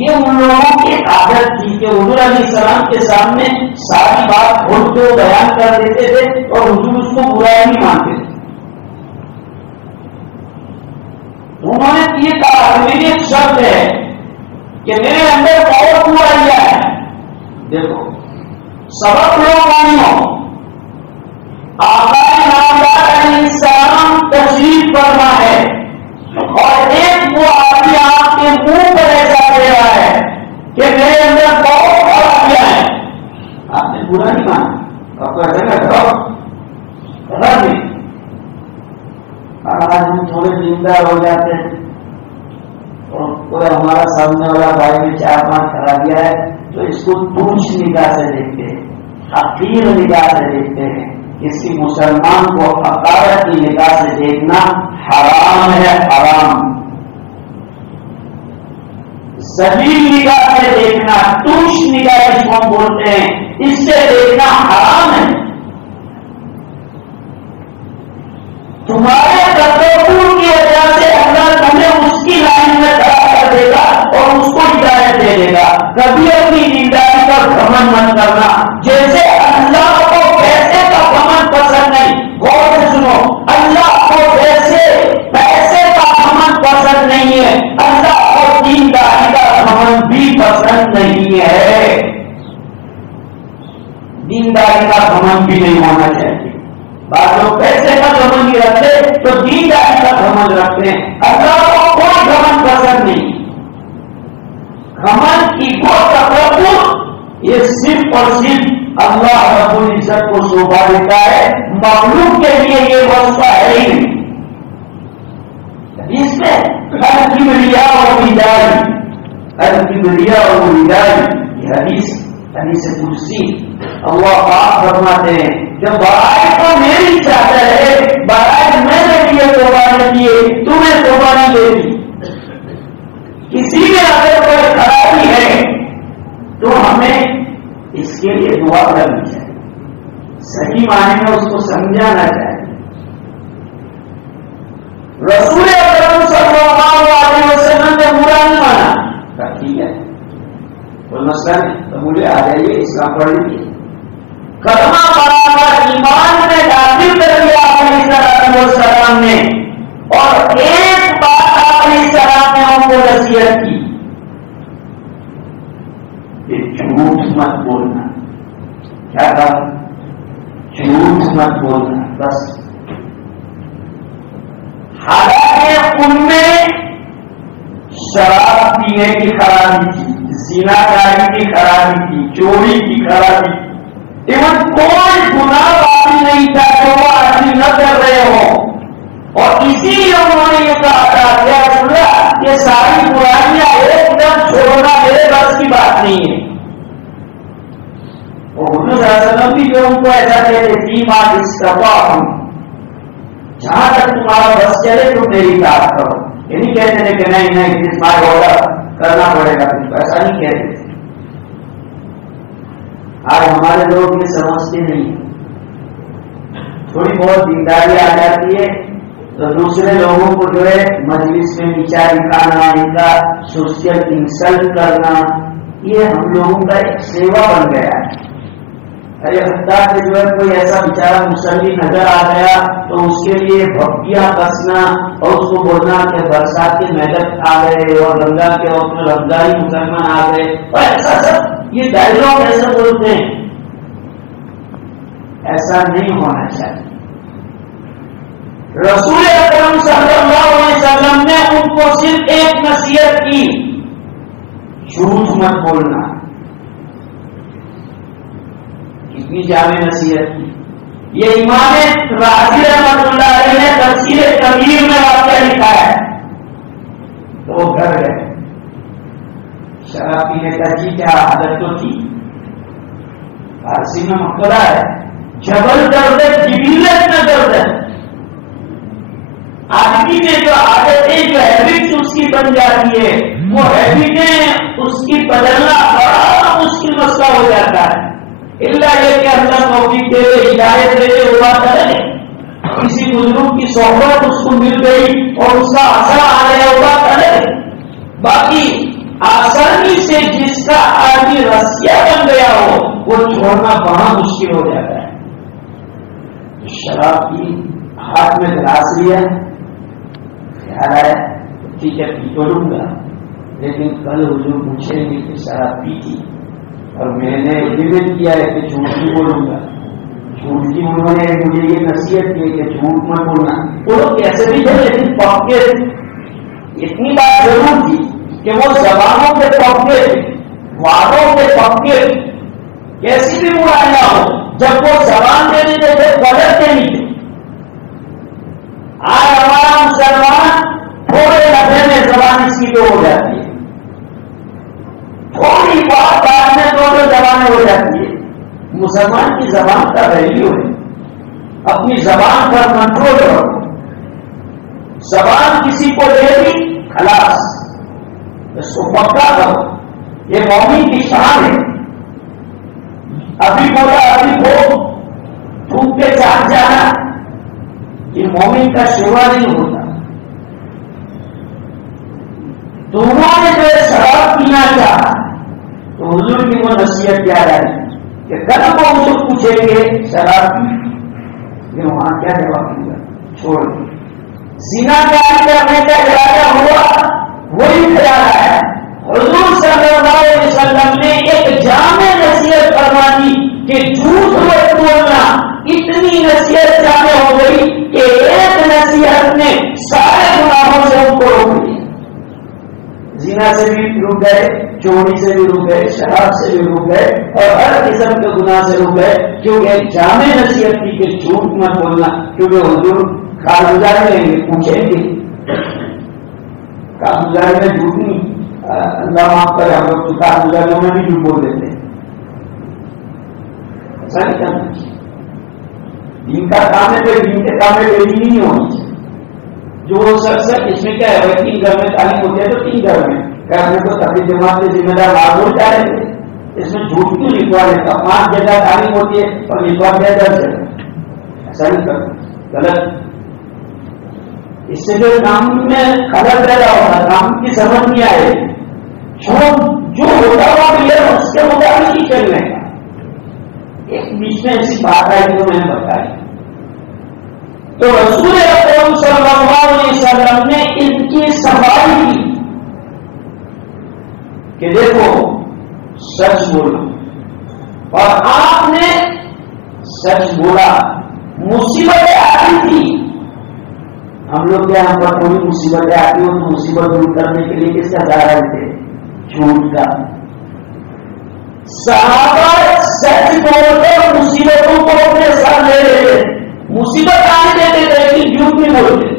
یہ ان لوگوں کی ایک عادت تھی کہ حضور علیہ السلام کے سامنے ساری بات کھول کے بیان کر دیتے تھے اور حضور اس کو برائی نہیں مانتے تھے۔ انہوں نے یہ کہا میری ایک شرط ہے کہ میرے اندر بہت برائیاں ہیں۔ دیکھو سبق لوگ نہیں ہو، آقا نامدار علیہ السلام تشریف فرما ہے اور ایک وہ آدمی آپ کے منہ پر ایسا دے رہا ہے کہ میرے اندر بہت خرابیاں ہیں، آپ نے برا نہیں مانا، آپ کو ایسا نہ کرو، آج ہم تھوڑے دیندار ہو جاتے ہیں اور کوئی ہمارا سامنے والا بھائی میں 4-5 خرابیاں ہے تو اس کو تونچ نگاہ سے دیکھتے ہیں، حقیر نگاہ سے دیکھتے ہیں۔ کسی مسلمان کو حقارت کی نگاہ سے دیکھنا حرام ہے، حرام۔ ذلیل نگاہ سے دیکھنا، تونچ نگاہ جس کو ہم بولتے ہیں، اس سے دیکھنا حرام ہے۔ تمہارے تکبر کی وجہ سے اللہ تمہیں اس کی لائن میں کھڑا کر دے گا اور اس کو ہدایت دے دے گا۔ کبھی اپنی دینداری کا گھمنڈ مت کرنا، جیسے اللہ کو پیسے کا گھمنڈ پسند نہیں، غور سے سنو، اللہ کو پیسے کا گھمنڈ پسند نہیں ہے، اللہ کو دینداری کا گھمنڈ بھی پسند نہیں ہے۔ دینداری کا گھمنڈ بھی نہیں ہونا چاہیے۔ بعض لوگ پیسے کا گھمنڈ نہیں رکھتے تو دینداری کا گھمنڈ رکھتے ہیں، اللہ کو کوئی گھمنڈ پسند نہیں۔ گھمنڈ کی بہت تکبر یہ صرف اور صرف اللہ رب العزت کو شوبھا دیتا ہے، مخلوق کے لیے یہ وصفہ ہے ہی نہیں۔ اس میں الکبریا اور ردائی، الکبریا اور ردائی، یہ حدیث قدسی اللہ پاک فرماتے ہیں کہ برائے تو میری چادر ہے، برائے میں نے لیے توبہ نہیں کیے، تمہیں توبہ نہیں دیتی۔ کسی میں اگر کوئی خرابی ہے تو ہمیں اس کے لیے دعا کرنی چاہیے، صحیح معنی میں اس کو سمجھانا چاہیے۔ رسول اکرم صلی اللہ علیہ وسلم نے برا نہیں مانا، ٹھیک ہے نصیحت کی کہ جھوٹ مت بولنا. کیا کہا؟ جھوٹ مت بولنا. بس حالانکہ ان میں شراب پینے کی خرابی تھی, زنا کاری کی خرابی تھی, چوری کی خرابی تھی, ایون کوئی گناہ باقی نہیں تھا جو وہ آدمی نہ کر رہے ہو. اور اسی لیے انہوں نے یہ کہا تھا کہ یہ ساری برائیاں ایک دم چھوڑنا میرے بس کی بات نہیں ہے. اور حضور صلی اللہ علیہ وسلم بھی جو ان کو ایسا کہتے تھی ماں استطاعتم, جہاں تک تمہارا بس چلے تم میری اطاعت کرو. یہ نہیں کہتے تھے کہ نہیں اس ماں آرڈر کرنا پڑے گا, ایسا نہیں کہتے تھے. آج ہمارے لوگ یہ سمجھتے نہیں, تھوڑی بہت دینداری آ جاتی ہے تو دوسرے لوگوں کو جو ہے مجلس میں نیچا دکھانا, ان کا سوشل انسلٹ کرنا, یہ ہم لوگوں کا ایک سیوا بن گیا ہے. ارے حتیٰ کہ جو ہے کوئی ایسا بیچارہ مسلم نظر آ گیا تو اس کے لیے بھپیاں کسنا اور اس کو بولنا کہ برسات کے میدک آ گئے اور گنگا کے وقت میں رمضانی مسلمان آ گئے, اور ایسا سب یہ ڈائلاگ ایسا بولتے ہیں. ایسا نہیں ہونا چاہیے. رسول اکرم صلی اللہ علیہ وسلم نے ان کو صرف ایک نصیحت کی, جھوٹ مت بولنا. کتنی جامع نصیحت کی. یہ امام رازی رحمۃ اللہ علیہ نے تفسیر کبیر میں واقعہ لکھا ہے. تو وہ گھر گئے, شراب پینے کا جی کیا عادت تو تھی, فارسی میں مقبرہ ہے, جبل درد جبلت نہ درد. آدمی میں جو عادتیں جو ہیبٹس اس کی بن جاتی ہے, وہ ہیبٹیں اس کی بدلنا بڑا مشکل مسئلہ ہو جاتا ہے. اللہ یہ کہ اللہ توفیق دے دے, ہدایت دے دے, ہوا کرے, کسی بزرگ کی صحبت اس کو مل گئی اور اس کا اثر آ گیا, ہوا کرے. باقی آسانی سے جس کا آدمی رسیا بن گیا ہو وہ چھوڑنا بڑا مشکل ہو جاتا ہے. شراب کی ہاتھ میں گلاس لیا, خیال آیا ٹھیک ہے پی تو لوں گا, لیکن کل حضور پوچھیں گے کہ شراب پی تھی اور میں نے ایگریمنٹ کیا ہے کہ جھوٹ نہیں بولوں گا. جھوٹ کی انہوں نے مجھے یہ نصیحت کی کہ جھوٹ مت بولنا. وہ لوگ کیسے بھی تھے, لیکن پکے اتنی بات ضرور تھی کہ وہ زبانوں کے پکے تھے, وعدوں کے پکے تھے. کیسی بھی برائیاں ہو, جب وہ زبان دے دیتے تھے پلٹتے نہیں تھے. آج ہمارا مسلمان تھوڑے لفظے میں زبان اس کی تو ہو جاتی ہے, تھوڑی بات بعد میں دو زبانیں ہو جاتی ہے. مسلمان کی زبان کا ویلیو ہے, اپنی زبان پر کنٹرول رکھو. زبان کسی کو دے دی خلاص, اس کو پکا کرو. یہ مومن کی شان ہے. ابھی بولا ابھی کو تھوک کے چاٹ جانا, یہ مومن کا شیوا نہیں ہوتا. تو انہوں نے جو شراب پینا چاہا تو حضور کی وہ نصیحت کیا جائے کہ کل کو ان سے پوچھیں گے شراب پی, یہ وہاں کیا جواب دوں گا, چھوڑ دیں. زنا کاری کرنے کا ارادہ ہوا وہی خیال ہے. حضور صلی اللہ علیہ وسلم نے ایک جامع نصیحت فرما دی کہ جھوٹ مت بولنا. اتنی نصیحت جامع ہو گئی کہ ایک نصیحت نے سارے گناہوں سے ان کو روک دیا. زنا سے بھی رک گئے, چوری سے بھی رک گئے, شراب سے بھی رک گئے, اور ہر قسم کے گناہ سے رک گئے, کیونکہ ایک جامع نصیحت تھی کہ جھوٹ مت بولنا. کیونکہ حضور کارگزاری لیں گے, پوچھیں گے. کارگزاری میں جھوٹ نہیں, اللہ معاف کرے, ہم لوگ تو کارگزاریوں میں بھی جھوٹ بول دیتے ہیں. ایسا نہیں کرنا چاہیے. دین کا کام ہے تو دین کے کام میں کوئی نہیں ہونی چاہیے. جو وہ شخص ہے اس میں کیا ہے, بھائی 3 گھر میں تعلیم ہوتی ہے تو 3 گھر میں کرنے کو تبدیل جماعت کے ذمہ دار معذور جا رہے تھے. اس میں جھوٹ کیوں لکھوا دیتا, 5 جگہ تعلیم ہوتی ہے اور لکھوا دیا 10 جگہ. ایسا نہیں کرنا, غلط. اس سے جو کام میں خلل پیدا ہوگا, کام کی سمجھ نہیں آئے. جو ہوتا ہوا کلیئر اس کے مطابق ہی چلنے کا. ایک بیچ میں ایسی بات آئی جو میں نے بتائی, تو رسول اکرم صلی اللہ علیہ وسلم نے ان کی صفائی کی کہ دیکھو سچ بولو، اور آپ نے سچ بولا. مصیبتیں آتی تھی، ہم لوگ کے یہاں پر کوئی مصیبتیں آتی ہو تو مصیبت دور کرنے کے لیے کس کا سہارا لیتے؟ جھوٹ کا. صحابہ سچ بول کر مصیبتوں کو اپنے ساتھ لے لیتے، مصیبت آنے دیتے تھے لیکن جھوٹ نہیں بولتے.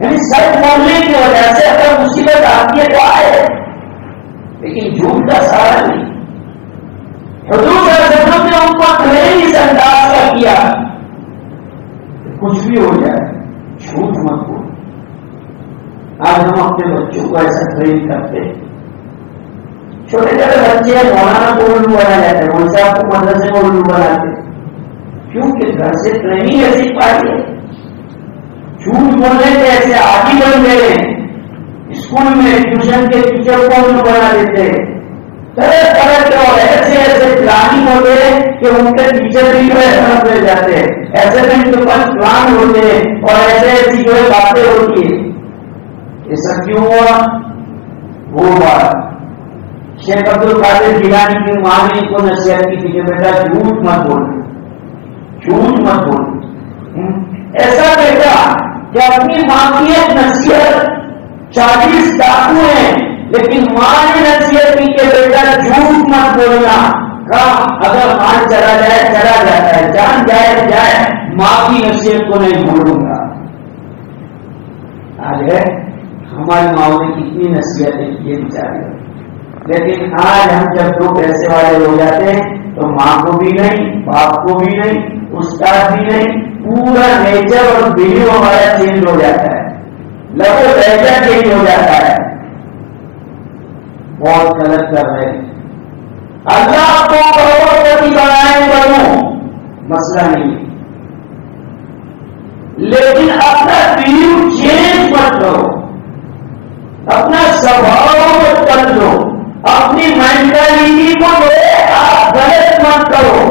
یعنی سچ بولنے کی وجہ سے اگر مصیبت آتی ہے تو آئے، لیکن جھوٹ کا سہارا نہیں. حضور صلی اللہ علیہ وسلم نے ان کو ٹرین اس انداز کا کیا، کچھ بھی ہو جائے جھوٹ مت بول. آج ہم اپنے بچوں کو ایسا ٹرین کرتے ہیں. چھوٹے چھوٹے بچے مولانا کو الو بنا جاتے ہیں، ان سے آپ کو مدرسے کو الو بناتے، کیونکہ گھر سے ٹریننگ ایسی پائی ہے. جھوٹ بولنے کے ایسے عادی بن گئے ہیں، اسکول میں ٹیوشن کے ٹیچر کو الو بنا دیتے ہیں. طرح طرح کے اور ایسے ایسے پلاننگ ہوتے ہیں کہ ان کے ٹیچر بھی جو ہے لے جاتے ہیں. ایسے بھی ان کے پاس پلان ہوتے ہیں اور ایسے ایسی جو ہے باتیں ہوتی ہیں. یہ سب کیوں ہوا؟ وہ بات شیخ عبد القادر جیلانی کی ماں نے ان کو نصیحت کی تھی کہ بیٹا جھوٹ مت بول، جھوٹ مت بول. ایسا بیٹا کہ اپنی ماں کی ایک نصیحت 40 ڈاکو ہیں لیکن ماں نے نصیحت کی کہ بیٹا جھوٹ مت بولنا. کام اگر مال چلا جائے چلا جاتا ہے، جان جائے جائے، ماں کی نصیحت کو نہیں بھولوں گا. آج ہے ہماری ماں نے کتنی نصیحتیں کی بیچارے، لیکن آج ہم جب دو پیسے والے ہو جاتے ہیں تو ماں کو بھی نہیں، باپ کو بھی نہیں، استاد بھی نہیں، پورا نیچر اور بہیو ہمارا چینج ہو جاتا ہے، لفظ لہجہ چینج ہو جاتا ہے. بہت غلط کر رہے ہیں. اللہ کو کروڑپتی بنائے بنو مسئلہ نہیں، لیکن اپنا بہیو چینج مت کرو، اپنا سبھاؤ مت کر دو، اپنی مینٹلٹی کو آپ غلط مت کرو،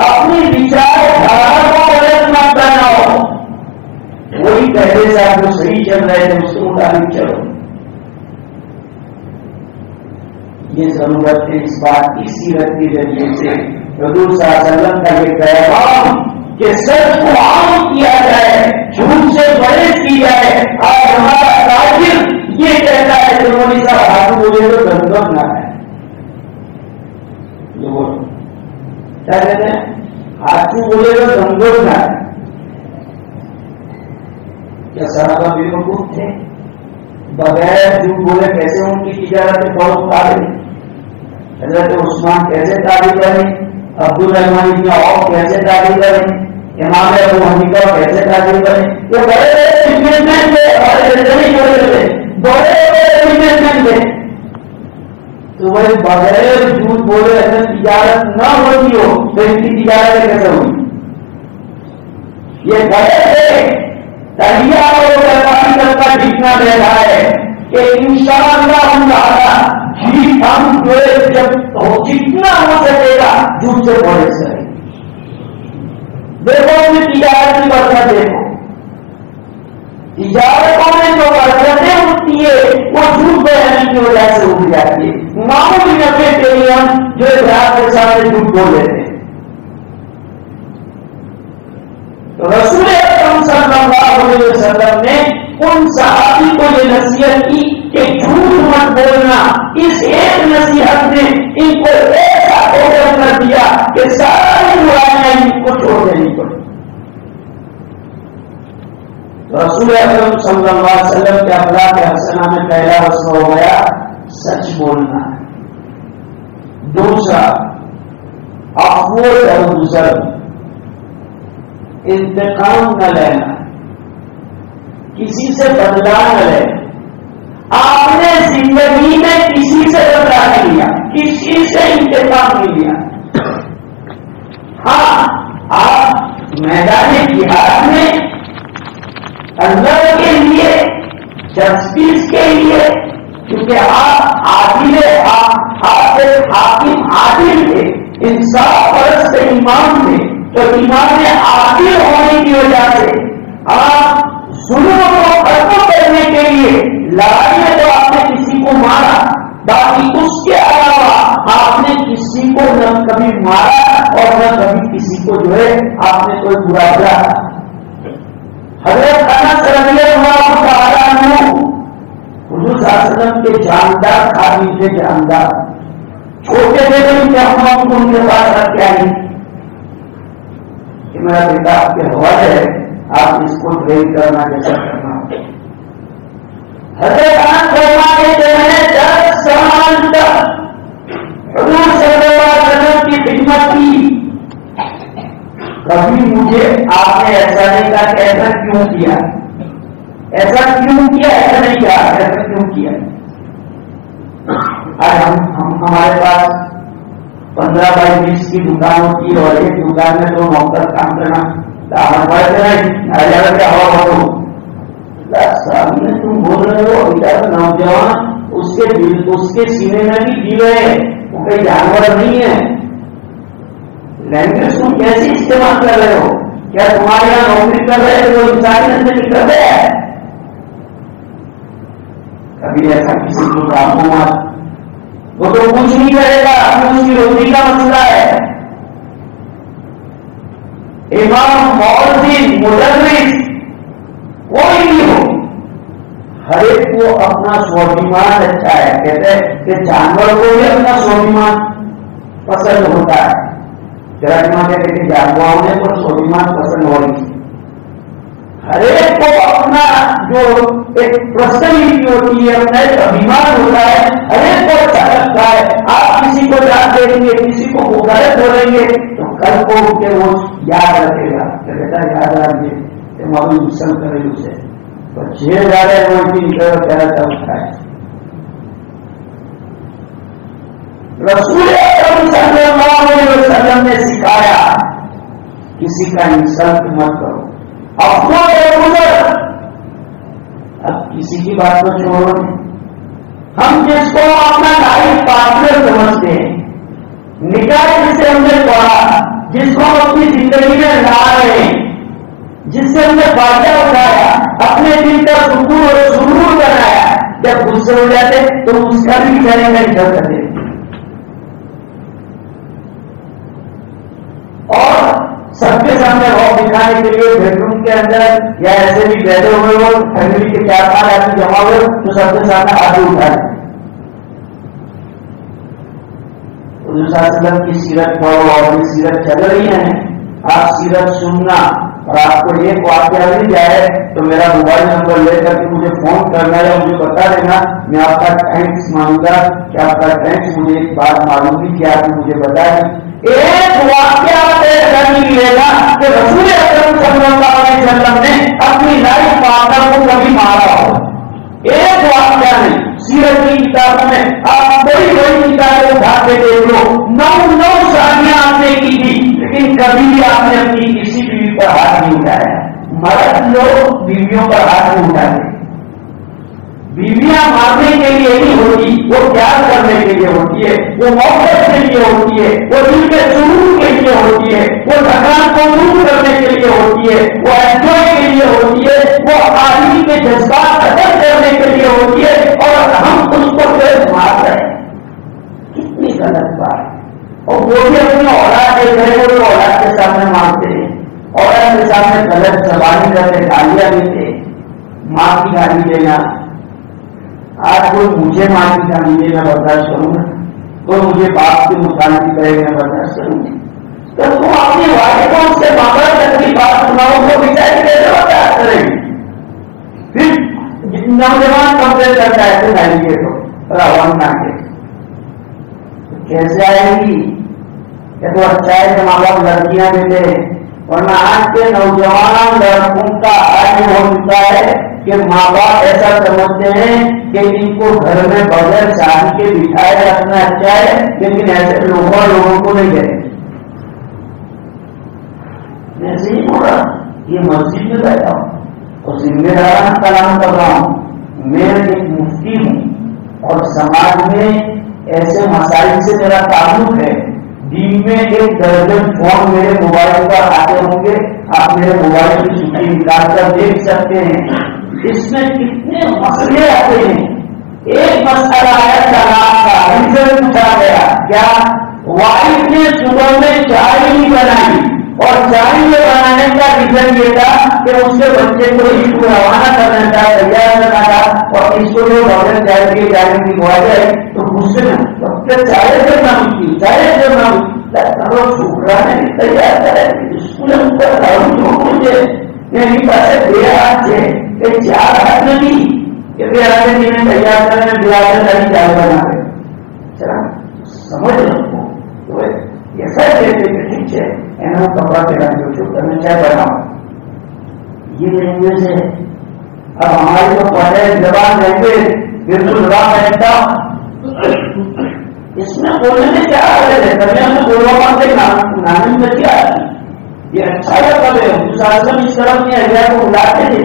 اپنی وچار دھارا کو غلط مت بناؤ. وہی پہلے سے آپ جو صحیح چل رہے تھے اس کے مطابق چلو. یہ ضرورت ہے اس بات کی سیرت کے ذریعے سے حضور صلی اللہ علیہ وسلم کا یہ پیغام کہ سچ کو عام کیا جائے، جھوٹ سے پرہیز کی جائے. اور ہمارا تاجر یہ کہتا ہے کہ مولوی صاحب ہاتھ بولے تو گندم نہ ہے. کیا کہتے ہیں؟ ہاتھ بولے تو گندم نہ ہے. کیا صحابہ بیوقوف تھے؟ بغیر جھوٹ بولے کیسے ان کی تجارت فروخت آ گئی؟ حضرت عثمان کیسے تعریف کریں؟ عبدالرحمن بن عوف کیسے تعریف کریں؟ امام ابو حنیفہ کیسے تعریف کریں؟ یہ بڑے بڑے بزنس مین تھے، بڑے بڑے بزنس مین تھے. تو بھائی بغیر جھوٹ بولے اگر تجارت نہ ہوتی ہو تو ان کی تجارت کیسے ہوگی؟ یہ بڑے تھے تیار اور وفاداری کرتا جتنا دے رہا ہے کہ انشاءاللہ تعالی جیت ہم جو جب جتنا ہو سکے گا جھوٹ سے پرہیز کریں. دیکھو اپنی تجارت کی برکت دیکھو، تجارتوں میں جو برکتیں اٹھتی ہے وہ جھوٹ بیانی کی وجہ سے اٹھ جاتی ہے. معمولی نفے کے لیے ہم جو گراہک کے سامنے جھوٹ بول لیتے ہیں. تو رسول اکرم صلی اللہ علیہ وسلم نے ان صحابی کو یہ نصیحت کی کہ جھوٹ مت بولنا. اس ایک نصیحت نے ان کو ایسا اوپر کر دیا کہ ساری برائیاں ان کو چھوڑ دینی پڑی. رسول اکرم صلی اللہ علیہ وسلم کے اخلاق حسنہ میں پہلا رسم ہو گیا سچ بولنا. دوسرا عفو درگزر، انتقام نہ لینا، کسی سے بدلا نہ لینا. آپ نے زندگی میں کسی سے بدلا نہیں لیا، کسی سے انتقام نہیں لیا. ہاں آپ میدان جہاد میں اللہ کے لیے، جسٹس کے لیے، کیونکہ آپ عادل، آپ حاکم عادل تھے، انصاف پرست امام تھے، تو امام عادل ہونے کی وجہ سے آپ ظلم کو ختم کرنے کے لیے لڑائی میں تو آپ نے کسی کو مارا، پورا ہو جاتا. حضرت انس رضی اللہ تعالیٰ عنہ حضور صلی اللہ علیہ وسلم کے جاندار خادم تھے. جاندار چھوٹے تھے تو کیا ہم ان کے پاس رکھ کے آئیں کہ میرا بیٹا آپ کے حوالے ہے, آپ اس کو ٹرین کرنا جیسا کرنا. حضرت انس فرماتے ہیں 10 سال تک حضور صلی اللہ علیہ وسلم کی خدمت کی, کبھی مجھے آپ نے ایسا نہیں کہا کہ ایسا کیوں کیا, ایسا کیوں کیا, ایسا نہیں کیا, ایسا کیوں کیا. آج ہمارے پاس 15x20 کی دکان ہوتی ہے اور ایک دکان میں 2 نوکر کام کرنا سامنے تم بول رہے ہو. نوجوان اس کے سینے میں بھی جیو ہے, وہ کوئی جانور نہیں ہے. لینگویج تم کیسے استعمال کر رہے ہو؟ کیا تمہارے یہاں نوکری کر رہے ہیں وہ انسانیت سے نکل رہے ہیں؟ کبھی ایسا کسی کو ڈاکو مت, وہ تو کچھ نہیں کرے گا, اس کی روزی کا مسئلہ ہے. امام مؤذن مدرس کوئی بھی ہو, ہر ایک کو اپنا سواഭിمان اچھا ہے. کہتے ہیں کہ جانور کو بھی اپنا سواಭಿمان پسند ہوتا ہے. جانور کہتے ہیں جانوروں نے تو سواಭಿمان پسند ہو رہی. ہر ایک کو اپنا جو ایک پرسنالٹی ہوتی ہے, اپنا ایک ابھیمان ہوتا ہے, ہر ایک کو اچھا لگتا ہے. آپ کسی کو جان دیں گے, کسی کو غلط بولیں گے تو کل کو کہ وہ یاد رکھے گا کہ بیٹا یاد رکھیے کہ معلوم مسلم کرے اسے تو 6000 وہ بھی کہنا چاہتا ہے. رسول اکرم صلی اللہ علیہ وسلم نے سکھایا کسی کا انسلٹ مت کرو, اب کسی کی بات کو چھوڑو. ہم جس کو اپنا لائف پارٹنر سمجھتے ہیں, نکاح جس سے ہم نے پڑھا, جس کو ہم اپنی زندگی میں لا رہے ہیں, جس سے ہم نے فائدہ اٹھایا, اپنے دل کا سکون اور سرور بنایا, جب غصے ہو جاتے تو اس کا بھی کرنے کا ادھر کرتے. اور سب کے سامنے روپ دکھانے کے لیے بیڈ روم کے اندر یا ایسے بھی بیٹھے ہوئے ہو, فیملی کے 4-5 آدمی جمع ہوئے تو سب کے سامنے آگے اٹھائے. حضور صلی اللہ علیہ وسلم کی سیرت پڑھو اور یہ سیرت چل رہی ہے, آپ سیرت سننا اور آپ کو ایک واقعہ مل جائے تو میرا موبائل نمبر لے کر کے مجھے فون کرنا یا مجھے بتا دینا, میں آپ کا تھینکس مانوں گا کہ آپ کا تھینکس. مجھے ایک بات معلوم تھی کہ آپ نے مجھے بتایا. ایک واقعہ طے کر ملے گا کہ رسول اکرم صلی اللہ علیہ وسلم نے اپنی لائف پارٹنر کو کبھی مارا ہو. ایک واقعہ نہیں. سیرت کی کتابوں میں آپ بڑی بڑی کتابیں اٹھا کے دیکھ لو, 9 شادیاں آپ نے کی تھی, لیکن کبھی بھی آپ نے اپنی کسی بیوی پر ہاتھ نہیں اٹھایا. مرد لوگ بیویوں پر ہاتھ نہیں اٹھاتے. بیویاں مارنے کے لیے نہیں ہوتی, وہ پیار کرنے کے لیے ہوتی ہے, وہ محبت کے لیے ہوتی ہے, وہ دل کے سرور کے لیے ہوتی ہے, وہ تھکان کو دور کرنے کے لیے ہوتی ہے, وہ انجوائے کے لیے ہوتی ہے, وہ آدمی کے جذبات ختم کرنے کے لیے ہوتی ہے. اور ہم اس کو پھر مار رہے ہیں, کتنی غلط بات. اور وہ بھی اپنی اولاد دیکھ رہے ہو تو اولاد کے سامنے مارتے ہیں, اولاد کے سامنے غلط زبانی کرتے, گالیاں دیتے, ماں کی گالی دینا. آج کوئی مجھے ماں کی گالی دے میں برداشت کروں گا, کوئی مجھے باپ کی مخالفی کرے میں برداشت کروں گا. تو تم اپنی والدوں سے ماما تک کی بات سناؤ کو بچائی کیسے برداشت کرے گی؟ پھر نوجوان کمپلین کرتا ہے تو نہیں گے تو راون نہ کے کیسے آئے گی؟ یہ تو اچھا ہے کہ ماں باپ لڑکیاں دیتے ہیں, ورنہ آج کے نوجوان لڑکوں کا آج ہو چکا ہے کہ ماں باپ ایسا سمجھتے ہیں کہ ان کو گھر میں بغیر شادی کے بٹھائے رکھنا اچھا ہے, لیکن ایسے لوگوں کو نہیں کریں. میں ایسے ہی بول رہا, یہ مسجد میں بیٹھا ہوں اور ذمہ دارانہ کلام کر رہا ہوں. میں ایک مفتی ہوں اور سماج میں ایسے مسائل سے میرا تعلق ہے. دن میں 1 درجن فون میرے موبائل پر آتے ہوں گے, آپ میرے موبائل کی چھٹی نکال کر دیکھ سکتے ہیں. اس میں کتنے مسئلے آتے ہیں. ایک مسئلہ ہے طلاق کا, ریزن پوچھا گیا, کیا وائف نے صبح میں چائے نہیں بنائی اور چائلڈ بنانے کا ریزن یہ تھا کہ اس کے بچے کو اسکول روانہ کرنا تھا، تیار کرنا تھا، اور اس کو جو گورنمنٹ چائلڈ کی جانے کی ہوا جائے تو غصے میں چائلڈ کرنا مشکل، چائلڈ کرنا مشکل، چھوکرا نے تیار کرے اسکول مجھے میری پاس دے ہاتھ ہے کہ 4 ہاتھ نہیں کہ تیار کرنے چار بنا رہے چلا سمجھ رکھو تو ایسا کہتے کہ ٹھیک ہے اینا کپڑا پہنا جو کرنا چاہے بناؤ، یہ لینگویج ہے. اب ہماری تو پڑھے زبان لینگویج بالکل زبان رہتا اس میں بولنے میں کیا ہے، کرنے میں بولوا پاتے نانی میں کیا ہے، یہ اچھا لگتا ہے. حضور اس طرف میں اجیا کو بلاتے تھے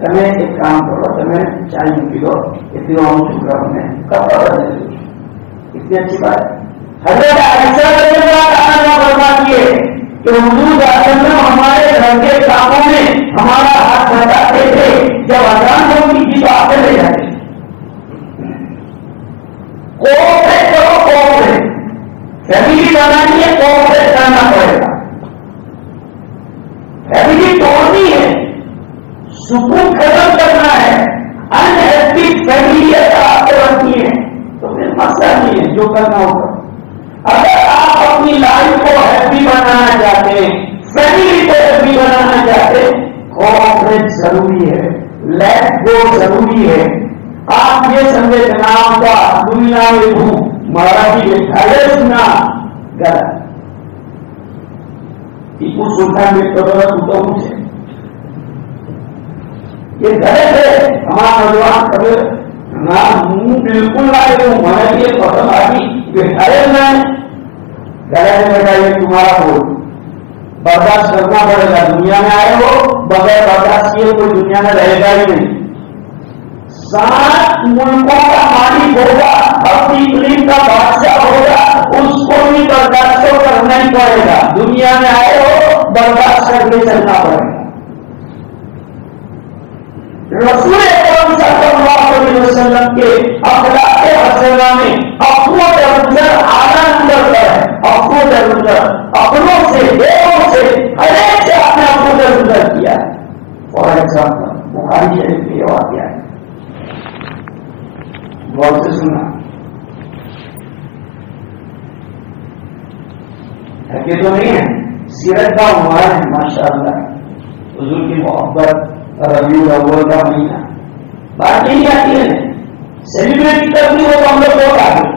تمہیں ایک کام کرو، تمہیں چائے پی لو، اتنی چھوٹا میں کپڑا بدل دو، اتنی اچھی بات ہے. حضرت عائشہ رضی اللہ عنہا فرماتی ہے کہ حضور ہمارے گھر کے کاموں میں ہمارا ہاتھ بٹاتے تھے، جب اذان ہوتی تھی تو آتے لے جاتے. کوپریٹ کرو، کوپریٹ فیملی بنانی ہے، کوپریٹ کرنا پڑے گا. فیملی توڑنی ہے، سکون ختم کرنا ہے، انہیلتھی فیملی آپ کو رکھنی ہے تو پھر مسئلہ نہیں ہے، جو کرنا ہوگا. اگر آپ اپنی لائف کو ہیپی بنانا چاہتے ہیں، فیملی کو ہیپی بنانا چاہتے ہیں، کوآپریٹ ضروری ہے، لیٹ گو ضروری ہے. آپ یہ سمجھے جناب کا دنیا میں ہوں مراٹھی لکھا ہے سنا غلط. ٹیپو سلطان میں تو مجھے یہ غلط ہے. ہمارا نوجوان کبھی نہ منہ بالکل آئے ہوں مراٹھی پسند آگی بٹھائے میں غلط بیٹا یہ تمہارا بول برداشت کرنا پڑے گا. دنیا میں آئے ہو بغیر برداشت کیے کوئی دنیا میں رہے گا ہی نہیں. 7 ملکوں کا مالک ہوگا، اپنی اقلیم کا بادشاہ ہوگا، اس کو بھی برداشت کرنا ہی پڑے گا. دنیا میں آئے ہو برداشت کر کے چلنا پڑے گا. رسول اکرم صلی اللہ علیہ وسلم کے اخلاق حسنہ میں اپنوں درجہ آنند کرتا ہے. اپنوں درجہ اپنوں سے بیٹوں سے ہر ایک سے آپ نے اپنوں درجہ کیا. فار ایگزامپل بخاری شریف میں یہ واقعہ ہے، غور سے سننا ہے کہ تو نہیں ہے. سیرت کا عنوان ہے ماشاء اللہ، حضور کی محبت، ربیع الاول کا مہینہ. بات نہیں آتی ہے سیلیبریٹ کرنی ہو تو ہم لوگ بہت آگے،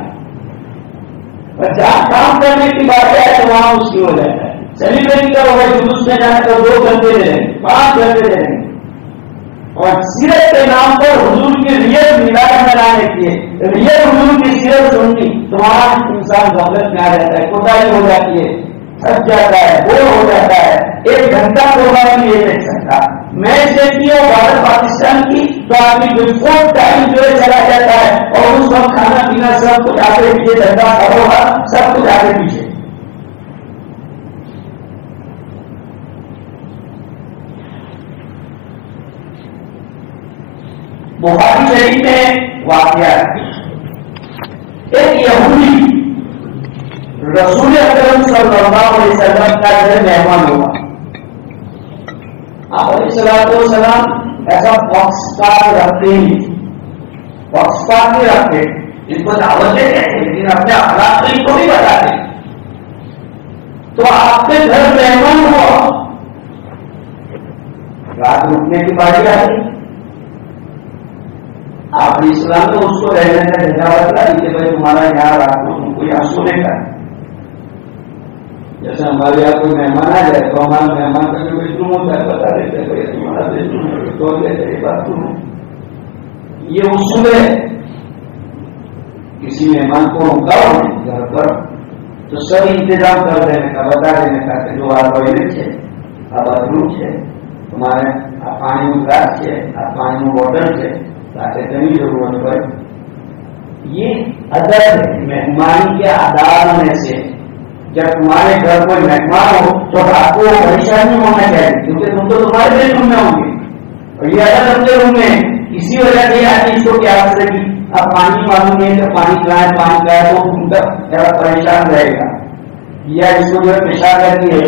پر جہاں کام کرنے کی بات ہے تو وہاں اس کی ہو جاتا ہے. سیلیبریٹ کرو گے جلوس میں جانے تو 2 گھنٹے دے رہے ہیں، 5 گھنٹے دے رہے ہیں. اور سیرت کے نام پر حضور کی ریئل میلاد منانے کی ہے، ریئل حضور کی سیرت سننی تو وہاں انسان غفلت میں آ جاتا ہے، کوتاہی ہو جاتی ہے، تھک جاتا ہے، بور ہو جاتا ہے. 1 گھنٹہ پروگرام نہیں دیکھ سکتا. میچ دیکھتی ہو بھارت پاکستان کی تو آدمی بفور ٹائم جو ہے چلا جاتا ہے اور اس وقت کھانا پینا سب کچھ آگے پیچھے، دھندا کاروبار سب کچھ آگے پیچھے. بخاری شریف میں واقعہ ہے، ایک یہودی رسول اکرم صلی اللہ علیہ وسلم کا جو مہمان ہوا. آپ علیہ السلام ایسا باکس کارڈ رکھتے ہی، باکس کارڈ نہیں رکھتے، ان کو دعوت دیتے ہیں لیکن اپنے اخلاق ان کو بھی بتاتے. تو آپ کے گھر مہمان ہوا، رات رکنے کی باری آئی، آپ علیہ السلام نے اس کو رہنے کا جگہ بتلا کہ بھائی تمہارا یہاں رات کو تم کو یہاں سونے کا. جیسے ہمارے یہاں کوئی مہمان آ جائے تو ہمارا مہمان کا جو بیڈ روم ہوتا ہے بتا دیتے ہیں تمہارا بیڈ روم ہے، تو بات روم ہے. یہ اصول ہے. کسی مہمان کو روکاؤ گھر پر تو سب انتظام کر دینے کا، بتا دینے کا کہ جو ٹوائلٹ ہے، باتھ روم ہے، تمہارے پانی میں گلاس ہے، پانی میں بوٹل ہے، تاکہ کہیں ضرورت پڑے. یہ ادب ہے مہمان کے آداب میں سے. جب تمہارے گھر کوئی مہمان ہو تو آپ کو پریشانی ہونا چاہیے کیونکہ تم تو تمہارے بیڈ روم میں ہوں گے اور یہ الگ اپنے روم میں. اسی وجہ سے آدمی اس کو کیا کرے گی، اب پانی معلوم نہیں ہے تو پانی پلائے تو ان کا پریشان رہے گا. یا اس کو جو ہے پیشاب کرتی ہے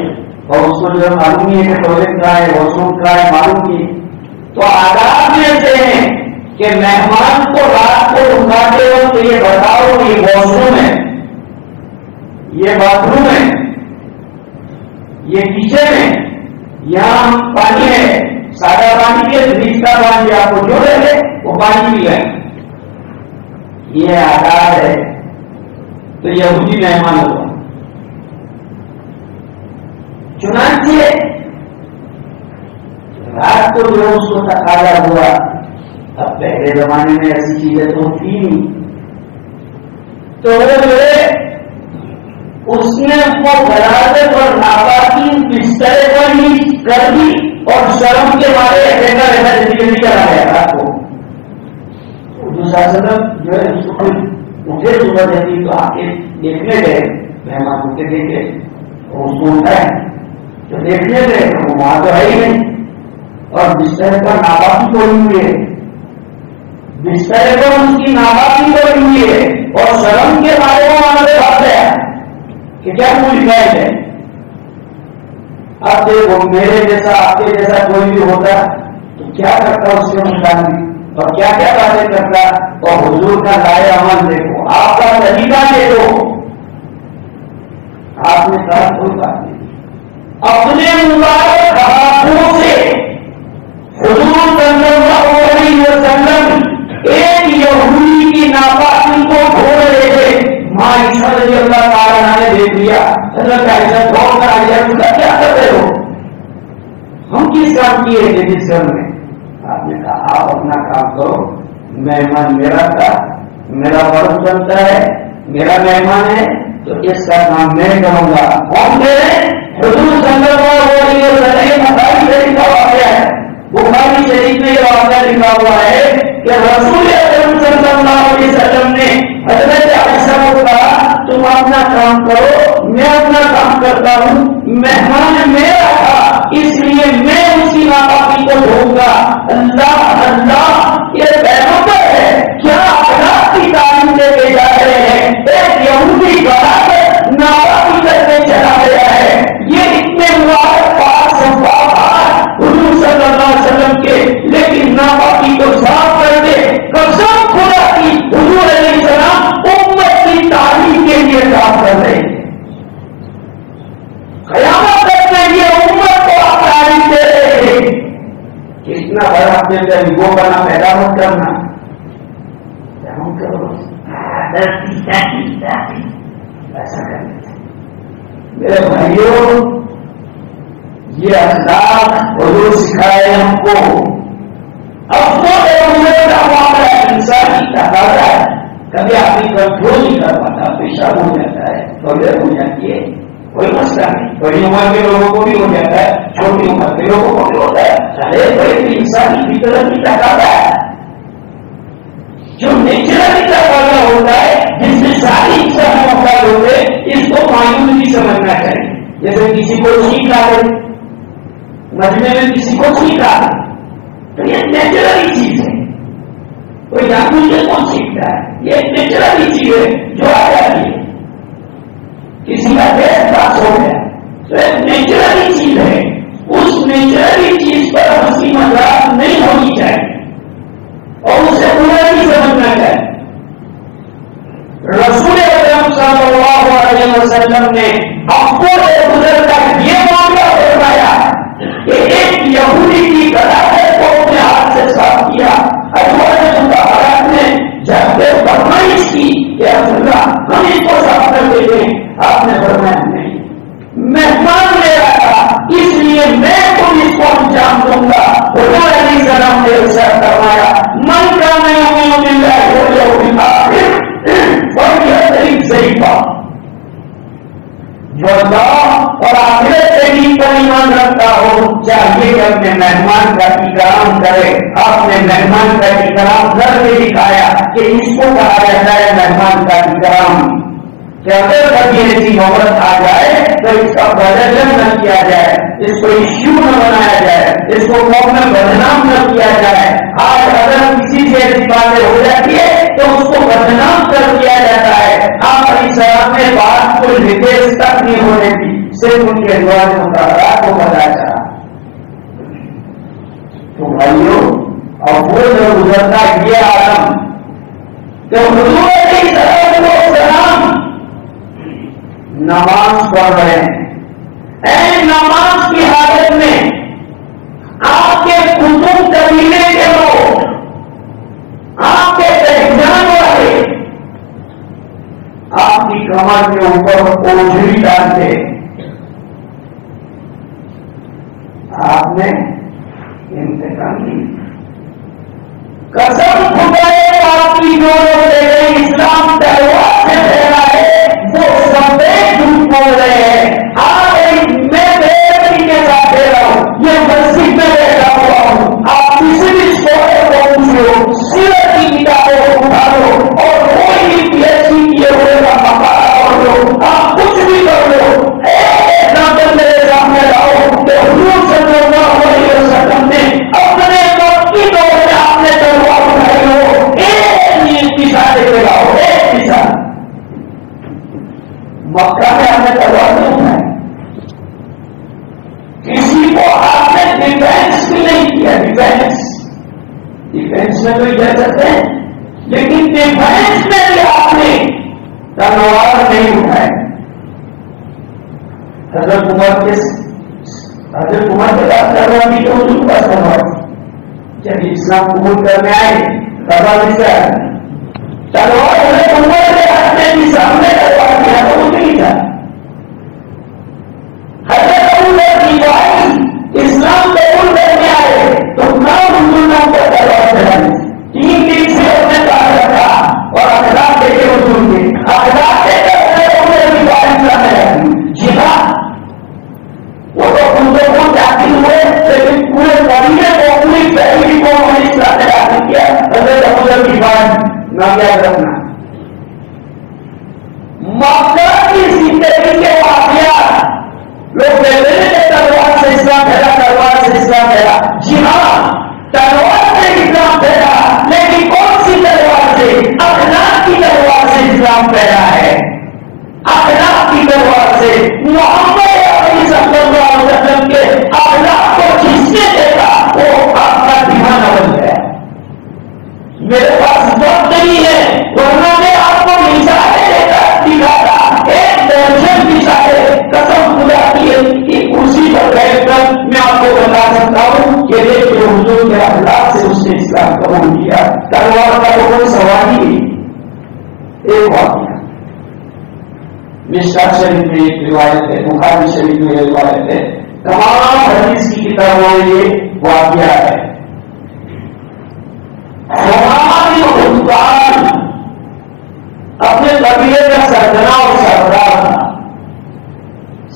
اور اس کو جو ہے معلوم نہیں ہے کہ ٹوائلٹ کا ہے واش روم کا ہے معلوم نہیں. تو آداب میں سے ہیں کہ مہمان کو رات کو اٹھاتے ہو تو یہ بتاؤ یہ واش روم ہے, یہ باتھ روم ہے, یہ کچن ہے, یہاں پانی ہے, سادہ پانی کے فریج کا پانی آپ کو جو رہے وہ پانی بھی ہے. یہ آداب ہے. تو یہودی مہمان ہوا. چنانچہ رات کو جو اس کو تقاضا ہوا, اب پہلے زمانے میں ایسی چیزیں تو تھی نہیں, تو اس نے وہ غلاظت اور ناپاکی بستر پر ہی کر دی اور شرم کے مارے ایسا ایسا جلدی کرا گیا رات کو. جو ہے اس کو مجھے صبح دیتی تو آ کے دیکھنے گئے, مہمان اٹھے دیکھے اور اس کو اٹھائے تو دیکھنے گئے تو وہ وہاں تو ہے ہی نہیں, اور بستر پر ناپاکی کوئی ہوئی ہے, بستر پر اس کی ناپاکی کوئی ہوئی ہے اور شرم کے مارے وہ وہاں سے بھاگ گیا کہ کیا کوئی شکایت ہے. اب دیکھو میرے جیسا آپ کے جیسا کوئی بھی ہوتا تو کیا کرتا اس کے مطابق اور کیا کیا باتیں کرتا, اور حضور کا لائے عمل دیکھو, آپ کا طریقہ دیکھو. آپ نے کہا کوئی بات نہیں, اپنے مبارک ہاتھوں سے حضور صلی اللہ علیہ وسلم ایک یہودی کی ناپاکی کو دھو رہے تھے. عائشہ رضی اللہ تعالیٰ نے دیکھ لیا, حضرت عائشہ دھو کر عائشہ کیا کر رہے ہو, ہم کس کام کیے تھے جس گھر میں. آپ نے کہا آپ اپنا کام کرو, مہمان میرا تھا, میرا فرض بنتا ہے, میرا مہمان ہے تو اس کا کام میں کروں گا. کون دے حضور صلی اللہ علیہ وسلم بخاری شریف کا واقعہ ہے. بخاری شریف میں یہ واقعہ لکھا ہوا ہے کہ رسول اکرم صلی اللہ علیہ وسلم نے حضرت عائشہ کو کہا تم اپنا کام کرو, میں اپنا کام کرتا ہوں, مہمان میرا تھا اس لیے میں اس کی ناپاکی کو دھوؤں گا. اللہ اللہ یہ پیغمبر ہے کیا اخلاق کی تعلیم دے کے جا رہے ہیں. ایک یہودی برابر ناپاکی کرنے چلا گیا ہے. یہ اتنے مبارک پاک صفحات حضور صلی اللہ علیہ وسلم کے, لیکن ناپاکی کو صاف کر دے. قسم خدا کی حضور علیہ السلام امت کی تعلیم کے لیے کام کر رہے ہیں. قیامت تک کے لیے امت کو آپ تعلیم دے رہے ہیں. کتنا بڑا اپنے اندر وہ بنا پیدا مت کرنا, ایسا کرنا. میرے بھائیوں یہ اخلاق حضور سکھائے ہم کو. اب وہ کا معاملہ انسانی تقاضا ہے, کبھی آدمی کنٹرول نہیں کر پاتا, پیشاب ہو جاتا ہے, ٹوائلٹ ہو جاتی ہے, کوئی مسئلہ نہیں. بڑی عمر کے لوگوں کو بھی ہو جاتا ہے, چھوٹی عمر کے لوگوں کو بھی ہوتا ہے. ارے بڑے انسانی فطرت کی تقاضا ہے, جو نیچرلی تقاضا ہوتا ہے جس میں ساری انسانی مفاد ہوتے ہیں, اس کو مایوس نہیں سمجھنا چاہیے. جیسے کسی کو چھینک آ گئی, مجمے میں کسی کو چھینک آ گئی تو یہ نیچرلی چیز ہے. کوئی جانور سے کون سیکھتا ہے, یہ ایک نیچرلی چیز ہے جو آ جاتی ہے. کسی کا دیش پاس ہو گیا تو ایک نیچرلی چیز ہے. اس نیچرلی چیز پر ہنسی مذاق نہیں ہونی چاہیے اور اسے برا نہیں سمجھنا چاہیے. رسول اکرم صلی اللہ علیہ وسلم نے اپنے گزر کر یہ معاملہ فرمایا کہ ایک یہودی کی غلاظت کو اپنے ہاتھ سے صاف کیا. حضرت نے جب فرمائش کی کہ اللہ ہم اس کو صاف کر دیتے ہیں, آپ نے فرمایا نہیں, مہمان میرا تھا اس لیے میں تم اس کو انجام دوں گا. حضور علیہ السلام نے ارشاد فرمایا من کان یؤمن باللہ والیوم الآخر فلیحترم ضیفہ. جو اللہ اور آخرت کے دن پر ایمان رکھتا ہو چاہیے کہ اپنے مہمان کا اکرام کرے. آپ نے مہمان کا اکرام کر کے دکھایا کہ اس کو کہا جاتا ہے مہمان کا اکرام. کہ اگر کبھی ایسی نوبت آ جائے تو اس کا بدلن نہ کیا جائے, اس کو ایشو نہ بنایا جائے, اس کو قوم میں بدنام نہ کیا جائے. آج اگر کسی سے ایسی باتیں ہو جاتی ہے تو اس کو بدنام کر دیا جاتا ہے. آپ علیہ السلام نے بات کو ریپیس تک نہیں ہو والے مقررات کو پتا چلا تو بھائیوں اور وہ جو گزرتا یہ عالم کہ حضور علیہ السلام نماز پڑھ رہے ہیں، نماز کی حالت میں آپ کے کتب قبیلے کے لوگ، آپ کے پہچان والے آپ کی کمر کے اوپر اوجھلی ڈالتے، آپ نے انتقام کی قسم خدائے آپ کی جو اسلام تہوار سے پھیلا ہے وہ سب جھوٹ بول رہے ہیں۔ میں بےعدبی کے ساتھ دے رہا ہوں، یہ مسجد میں بیٹھا ہوا ہوں، آپ کسی بھی شعبے کو پوچھو، سیرت کی کتابوں کو اٹھا لو اور کوئی بھی پی ایچ ڈی کیے ہوئے کا مقالہ پڑھ لو، آپ کچھ بھی کر لو، ایک ایگزامپل میرے سامنے لاؤ کہ حضور صلی اللہ علیہ وسلم نے اپنے وقت کی دور میں آپ نے تلوار اٹھائی ہو، ایک مثال لے لاؤ، ایک مثال۔ مکہ میں ہم نے تلوار نہیں اٹھائی، کسی کو آپ نے ڈیفینس بھی نہیں کیا، ڈیفینس میں تو اجازت ہے لیکن ڈیفینس میں بھی آپ نے تلوار نہیں اٹھائے۔ حضرت عمر کے ساتھ تلوار کی تو ان کے پاس تلوار تھی، جب اسلام قبول کرنے آئے تلوار سے تلوار حضرت عمر کے ہاتھ میں سامنے تلوار کیا تو وہ نہیں تھا۔ حضرت عمر کی بھائی اسلام قبول کرنے آئے تو نام پر تلوار چلائی، 3 دن سے انہوں نے کہا رکھا اور اخلاق دے کے حضور کے اخلاق دے کر عمر کی بھائی اسلام میں رکھی جہاد۔ وہ تو ان کو جاتی ہوئے لیکن پورے قبیلے کو، پوری فیملی کو انہوں نے اسلام میں داخل کیا۔ حضرت عمر کی بھائی نام یاد رکھنا، مکہ کی زندگی کے واقعات لوگ کہتے ہیں کہ تلوار سے اسلام پھیلا، تلوار سے اسلام پھیلا۔ جی ہاں، تلوار سے اسلام پھیلا، لیکن کون سی تلوار سے؟ اخلاق کی تلوار سے اسلام پھیلا ہے، اخلاق کی تلوار سے۔ محمد عربی صلی اللہ علیہ وسلم کے اخلاق کو جس نے دیکھا وہ آپ کا دیوانہ بن گیا۔ میرے پاس وقت نہیں ہے ورنہ میں آپ کو مثالیں دکھاتا، ایک درجن مثالیں قسم خدا کی کرسی پر بیٹھ کر میں آپ کو بتا سکتا ہوں کہ دیکھو حضور کے اخلاق سے اس نے اسلام قبول کیا۔ تلوار کا تو کوئی سوال ہی نہیں۔ ایک واقعہ مشکات شریف میں ایک روایت ہے، بخاری شریف میں ایک روایت ہے، تمام حدیث کی کتابوں میں یہ واقعہ ہے۔ اپنے قبیلے کا سردنا اور سردار تھا،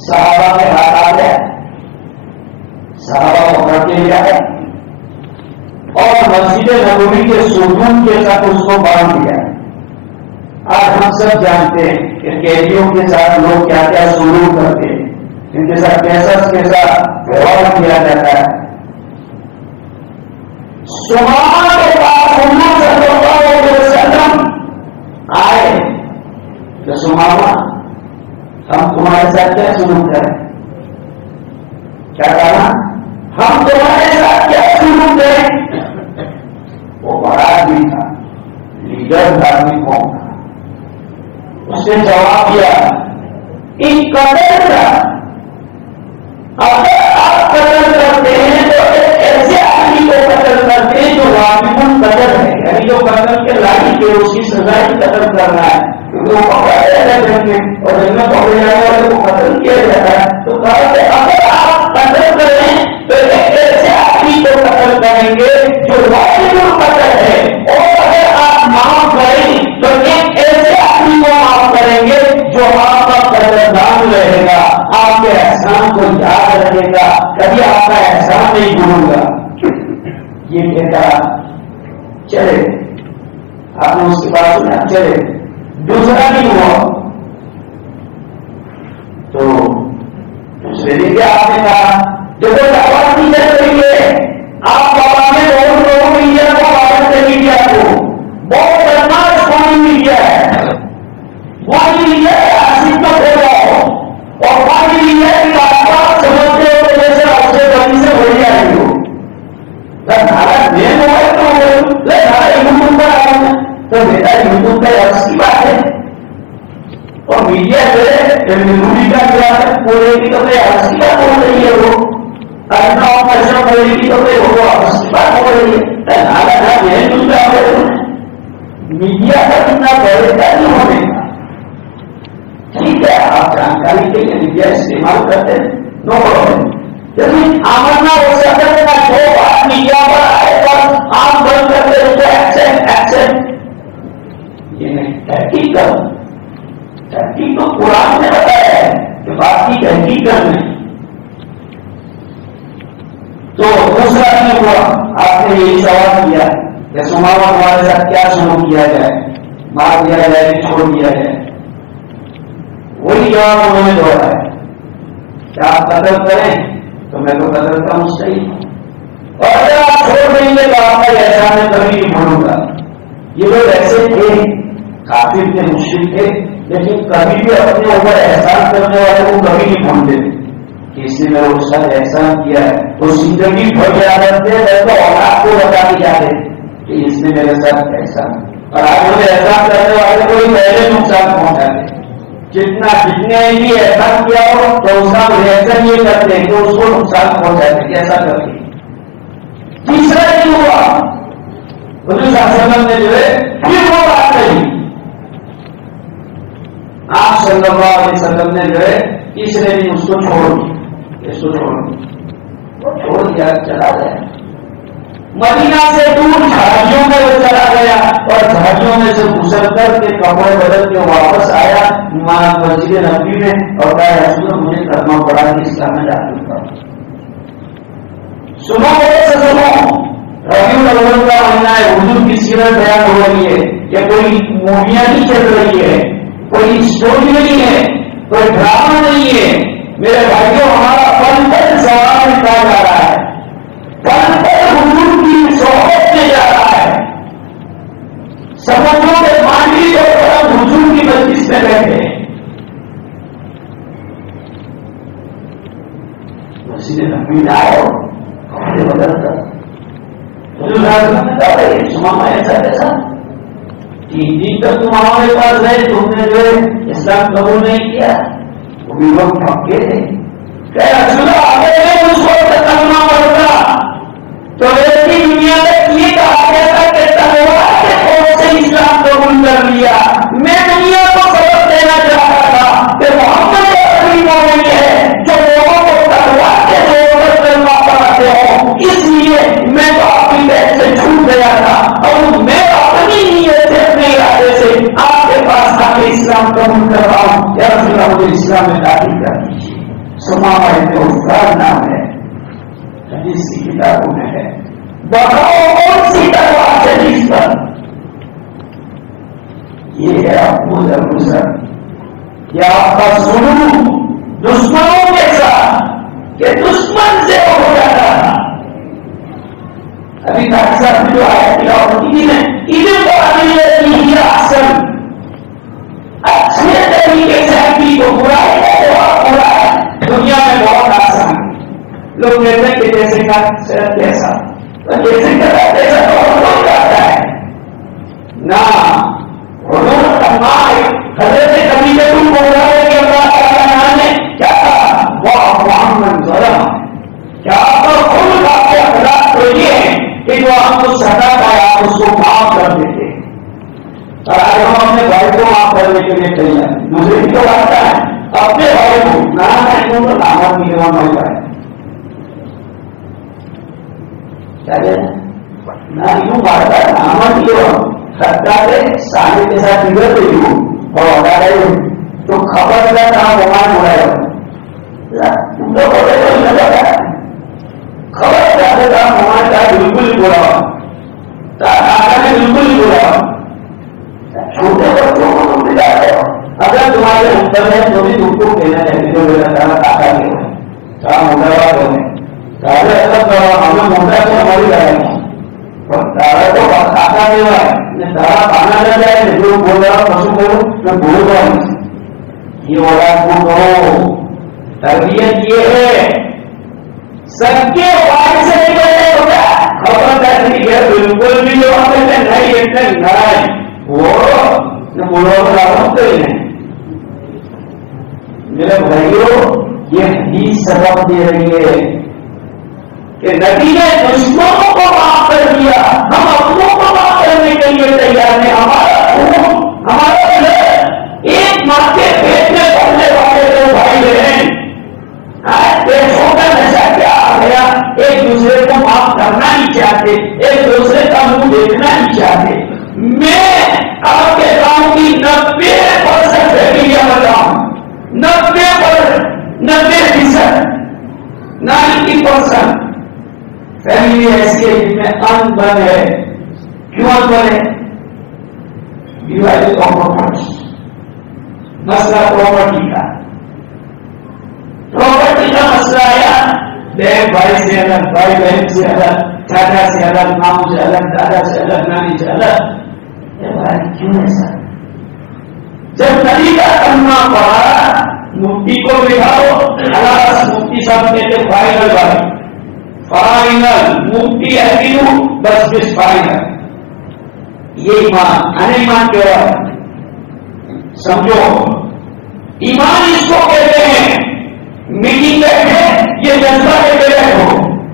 صحابہ کے ہاتھ آ گیا، صحابہ پکڑ کے لیا ہے اور مسجد نبوی کے ستون کے ساتھ اس کو باندھ دیا۔ آج ہم سب جانتے ہیں کہ قیدیوں کے ساتھ لوگ کیا کیا سلوک کرتے ہیں، ان کے ساتھ کیسا ویوہار کیا جاتا ہے۔ سمامہ کے پاس حضور صلی اللہ علیہ وسلم آئے کہ سمامہ ہم تمہارے ساتھ کیا سلوک کریں؟ کیا کہا؟ ہم تمہارے ساتھ کیا سلوک کریں؟ وہ بڑا آدمی تھا، لیڈر آدمی قوم تھا، اس نے جواب دیا ان قتل کا اگر آپ قتل کرتے ہیں تو ایک ایسے آدمی کو قتل کرتے ہیں جو واجب قتل ہے، یعنی جو قتل کے لائق ہے، اس کی سزا ہی قتل کرنا ہے، کیونکہ وہ پکڑا جاتا ہے جنگ میں اور جنگ میں پکڑے جانے والے کو قتل کیا جاتا ہے۔ تو کہا کہ اگر آپ قتل کریں تو ایک ایسے آدمی کو قتل کریں گے جو واجب قتل ہے، اور اگر آپ معاف کریں تو ایک ایسے آدمی کو معاف کریں گے جو آپ کا قدردان رہے گا، آپ کے احسان کو یاد رکھے گا، کبھی آپ کا احسان نہیں بھولوں گا۔ یہ کہتا چلے، آپ نے اس کے پاس سنا چلے، دوسرا نہیں ہوا تو دوسرے دن کیا آپ نے کہا دیکھو دعوت نہیں چل رہی ہے، آپ بابا نے بہت لوگوں کو انڈیا کو واپس کر دیا، کو بہت بدماش پانی مل گیا ہے، پانی لیا ہے آصف کا ہو جاؤ اور پانی لیا ہے کہ آس پاس بولے گی تو پھر ہنس کی بات بول رہی ہے وہ، اچھا بولے گی تو پھر وہ ہنس کی بات بول رہی ہے. میڈیا کا کتنا بڑے کا نہیں ہونے کا. ٹھیک ہے آپ جانکاری کے لیے میڈیا استعمال کرتے ہیں، نو پرابلم. لیکن آمنا ہو سکتا ہے جو بات میڈیا پر آئے پر آپ بند کرتے ہیں ایکسن یہ نہیں. تحقیق تو قرآن نے بتایا ہے کہ بات کی تحقیق کرنا. تو دوسرا نہیں ہوا، آپ نے یہی سوال کیا کہ سماوا ہمارے ساتھ کیا سلوک کیا جائے، مار دیا جائے کہ چھوڑ دیا جائے. وہی جواب انہوں نے دوہرایا ہے کہ آپ قتل کریں تو میں تو قتل کا مستحق ہوں، اور اگر آپ چھوڑ دیں گے تو آپ کا احسان میں کبھی نہیں بھولوں گا. یہ لوگ ایسے تھے، کافر تھے، مشرک تھے، لیکن کبھی بھی اپنے اوپر احسان کرنے والے کو کبھی نہیں بھولتے تھے کہ اس نے میرے ساتھ احسان کیا ہے. وہ زندگی بھر یاد رکھتے ہیں تو اولاد کو بتا کے جاتے کہ اس نے میرے ساتھ احسان. اور آج ہمیں احسان کرنے والے کو ہی پہلے نقصان پہنچاتے. جتنے بھی احسان کیا ہو تو اس کا ریئیکشن یہ کرتے ہیں کہ اس کو نقصان پہنچاتے. ایسا کرتے. تیسرا نہیں ہوا، حضور صلی اللہ علیہ وسلم نے جو ہے پھر وہ بات کہی. آپ صلی اللہ علیہ وسلم نے جو ہے تیسرے دن اس کو چھوڑ دیا. اس کو چھوڑ دیا، چلا گیا. مدینہ سے دور جھاڑیوں میں وہ چلا گیا اور جھاڑیوں میں سے گزر کر کے کپڑے بدل کے واپس آیا مسجد نبوی میں اور کہا رسول مجھے کلمہ پڑھا کے اسلام میں داخل کرو. سنو ربیع الاول کا مہینہ ہے، حضور کی سیرت بیان ہو رہی ہے. یہ کوئی موویاں نہیں چل رہی ہے، کوئی اسٹوری نہیں ہے، کوئی ڈرامہ نہیں ہے. میرے بھائیوں ہمارا پل پل سوال میں کہا جا رہا ہے، پل پل حضور کی صحبت میں جا رہا ہے. سمجھو کہ مانڈی اور کرم حضور کی مجلس میں بیٹھے ہیں. مسجد نبوی میں آؤ کپڑے بدل کر حضور نے کہا سماما ایسا کیسا 3 دن تک تم ہمارے پاس رہے، تم نے جو اسلام قبول نہیں کیا. وہ بھی لوگ پھکے تھے. اگر اس وقت کلمہ پڑھتا تو ایسی دنیا میں یہ کہا جاتا کہ تلوار کے خوف سے اسلام قبول کر لیا. میں دنیا کو سبق دینا چاہتا تھا کہ محمد عربی مومن ہے جو لوگوں کو تلوار کے زور پر کلمہ پڑھاتے ہو. اس لیے میں تو اپنی بیت سے چھوٹ گیا تھا اور میں اپنی نیت سے اپنے ارادے سے آپ کے پاس آ کے اسلام قبول کر رہا ہوں. یا رسول اللہ مجھے اسلام میں داخل کر دیجیے. سماما افراد نام ہے، حدیث کی کتابوں میں ہے. بتاؤ کون سی تلوار سے جس پر یہ ہے ابو ذر. یہ آپ کا ظلم دشمنوں کے ساتھ کہ دشمن سے ہو جاتا تھا. ابھی تک سب جو آیا اچھے طریقے سے آدمی کو برائی دنیا میں بہت آسان. لوگ کہتے ہیں کہ جیسے کا کیسا جیسے کیسا تو جاتا ہے نہ. حضرت کبھی سے تم بول رہا ہے کہ اللہ تعالیٰ نے کیا کہا وہ محمد ظلم کیا آپ کا خود آپ کے اخلاق تو یہ ہے کہ جو آپ کو سزا پایا آپ اس کو معاف کر دیتے. اور آج ہم اپنے بھائی کو معاف کرنے کے لیے تیار. مجھے بھی تو لگتا ہے اپنے بھائی کو نہ تو نامت بھی جمع مل رہا ہے. کیا نہ یوں مارتا ہے نامت جو خطہ سے سانے کے ساتھ بگڑ رہی ہوں اور ہٹا رہے ہو تو خبر کا کام ہمارا ہو رہا ہے. تم تو بولے تو نظر آ خبر کا کام ہمارے ساتھ بالکل ہی بولا نے بالکل ہی بولا. چھوٹے بچوں کو تم ملا رہے ہو. اگر تمہارے اتر ہے تو بھی تم کو کہنا چاہیے جو میرا کہنا کاٹا نہیں ہوا کام موٹا بات ہونے تارے ہمیں موٹا تو ہماری لڑائی اور تارا تو کاٹا نہیں ہوا ہے. تارا پانا نہ جائے جو بول رہا پشو کرو میں بول رہا ہوں. یہ اولاد کو کہو تربیت یہ ہے سب کے بات سے نکلنے ہوگا. خبردار ہے بالکل بھی جو ہم کہتے ہیں نہیں اتنے لڑائی وہ بولو رہا ہوں. میرے بھائیوں یہ حدیث سبق دے رہی ہے کہ نبی نے دشمنوں کو معاف کر دیا، ہم اپنوں کو معاف کرنے کے لیے تیار ہیں. ہمارا خون، ہمارا بلڈ ایک ماں کے پیٹ میں پڑنے والے دو بھائی بہن پیسوں کا نشہ کیا آ گیا، ایک دوسرے کو معاف کرنا نہیں چاہتے، ایک دوسرے کا منہ دیکھنا نہیں چاہتے. میں آپ کے گاؤں کی 90% فیملیاں بتاؤں، 90% 90% فیملی ایسی ہے جس میں ان بن ہے. کیوں ان بن ہے؟ مسئلہ پراپرٹی کا مسئلہ آیا، بہن بھائی سے الگ، بھائی بہن سے الگ، چاچا سے الگ، ماموں سے الگ، دادا سے الگ، نانی سے الگ. کیوں ایسا؟ جب نبی کا کلمہ پڑھا، مفتی کو بٹھاؤ، خلاص مفتی صاحب کہتے فائنل بھائی، فائنل مفتی بس فائنل. یہ ایمان ایمان کیا ہے؟ سمجھو، ایمان اس کو کہتے ہیں. میٹنگ بیٹھے یہ جلسہ کے بیٹھو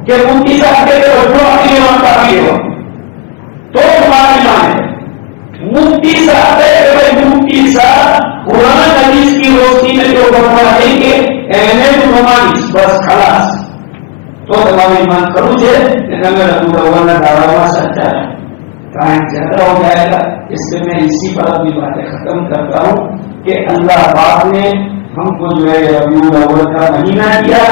کہ مفتی صاحب کہتے ہو جو اپنی ایمان کافی ہو تو تمہارا ایمان ہے. مفتی صاحب ہے، مفتی صاحب قرآن حدیث کی روشنی میں جو بتوا دیں گے بس خلاص تو تمہارا ایمان کرو جے دعوا سچا ہے. ٹائم زیادہ ہو جائے گا، اس لیے میں اسی پر اپنی باتیں ختم کرتا ہوں کہ اللہ پاک نے ہم کو جو ہے ربیع الاول کا مہینہ دیا.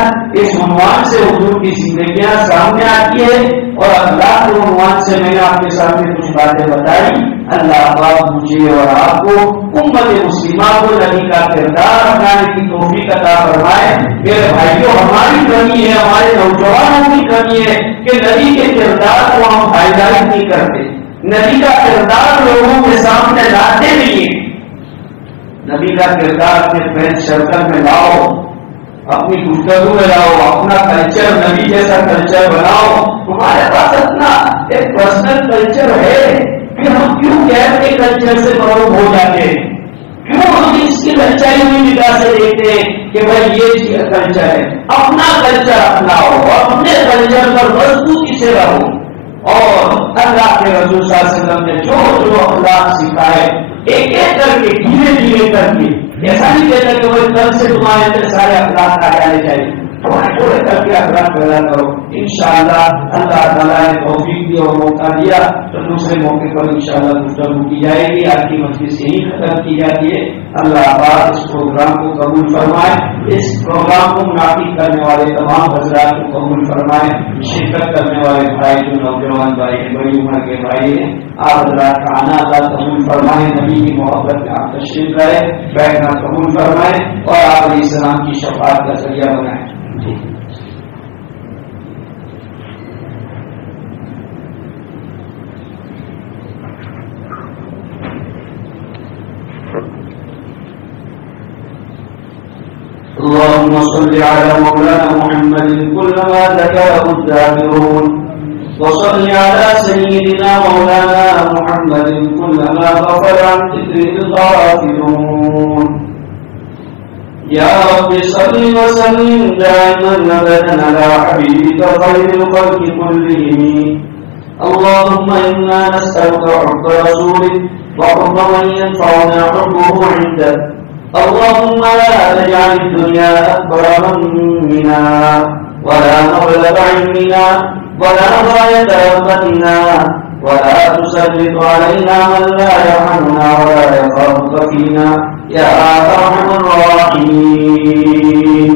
اس عنوان سے حضور کی زندگیاں سامنے آتی ہے اور اللہ کے عنوان سے میں نے آپ کے سامنے کچھ باتیں بتائی. اللہ پاک مجھے اور آپ کو امت مسلمہ کو نبی کا کردار اپنانے کی توفیق عطا فرمائے. میرے بھائیوں، ہماری کمی ہے، ہمارے نوجوانوں کی کمی ہے کہ نبی کے کردار کو ہم ہائی لائٹ نہیں کرتے، نبی کا کردار لوگوں کے سامنے لاتے نہیں ہیں. نبی کا کردار اپنے فرینڈ سرکل میں لاؤ، اپنی گفتگو میں لاؤ، اپنا کلچر نبی جیسا کلچر بناؤ. ہمارے پاس اپنا ایک پرسنل کلچر ہے کہ ہم کیوں غیر کے کلچر سے محروم ہو جاتے ہیں؟ کیوں ہم اس کی سچائی ہوئی نگاہ سے دیکھتے ہیں کہ بھائی یہ کلچر ہے؟ اپنا کلچر اپناؤ، اپنے کلچر پر مضبوطی سے رہو. اور اللہ کے رسول صلی اللہ علیہ وسلم نے جو جو اخلاق سکھائے ایک ایک کر کے دھیرے دھیرے کر کے، ایسا نہیں کہتا کہ وہ کل سے تمہارے اندر سارے اخلاق آ جانے چاہیے، تھوڑے تھوڑے کر کے اخلاق پیدا کرو. انشاءاللہ اللہ تعالیٰ نے توفیق دی اور موقع دیا تو دوسرے موقع پر انشاءاللہ گفتگو کی جائے گی. آج کی مجلس یہی ختم کی جاتی ہے. اللہ پاک اس پروگرام کو قبول فرمائے، اس پروگرام کو منعقد کرنے والے تمام حضرات کو قبول فرمائے. شرکت کرنے والے بھائی جو نوجوان بھائی ہیں، بڑی عمر کے بھائی ہیں، آپ حضرات کا آنا اللہ قبول فرمائے. نبی کی محبت میں آپ تشریف لائے، بیٹھنا قبول فرمائے اور آپ علیہ السلام کی شفاعت کا ذریعہ بنائیں. اللهم صل على مولانا محمد كلما ذكره الذاكرون، وصل على سيدنا مولانا محمد كلما غفل عن ذكره الغافلون. يا رب صل وسلم دائما ابدا على حبيبك خير الخلق كلهم. اللهم انا نسألك حب رسولك وحب من ينفعنا حبه عندك. اللهم لا تجعل الدنيا أكبر همنا ولا مبلغ علمنا ولا غاية رغبتنا ولا تسلط علينا من لا يرحمنا ولا يخافك فينا يا أرحم الراحمين.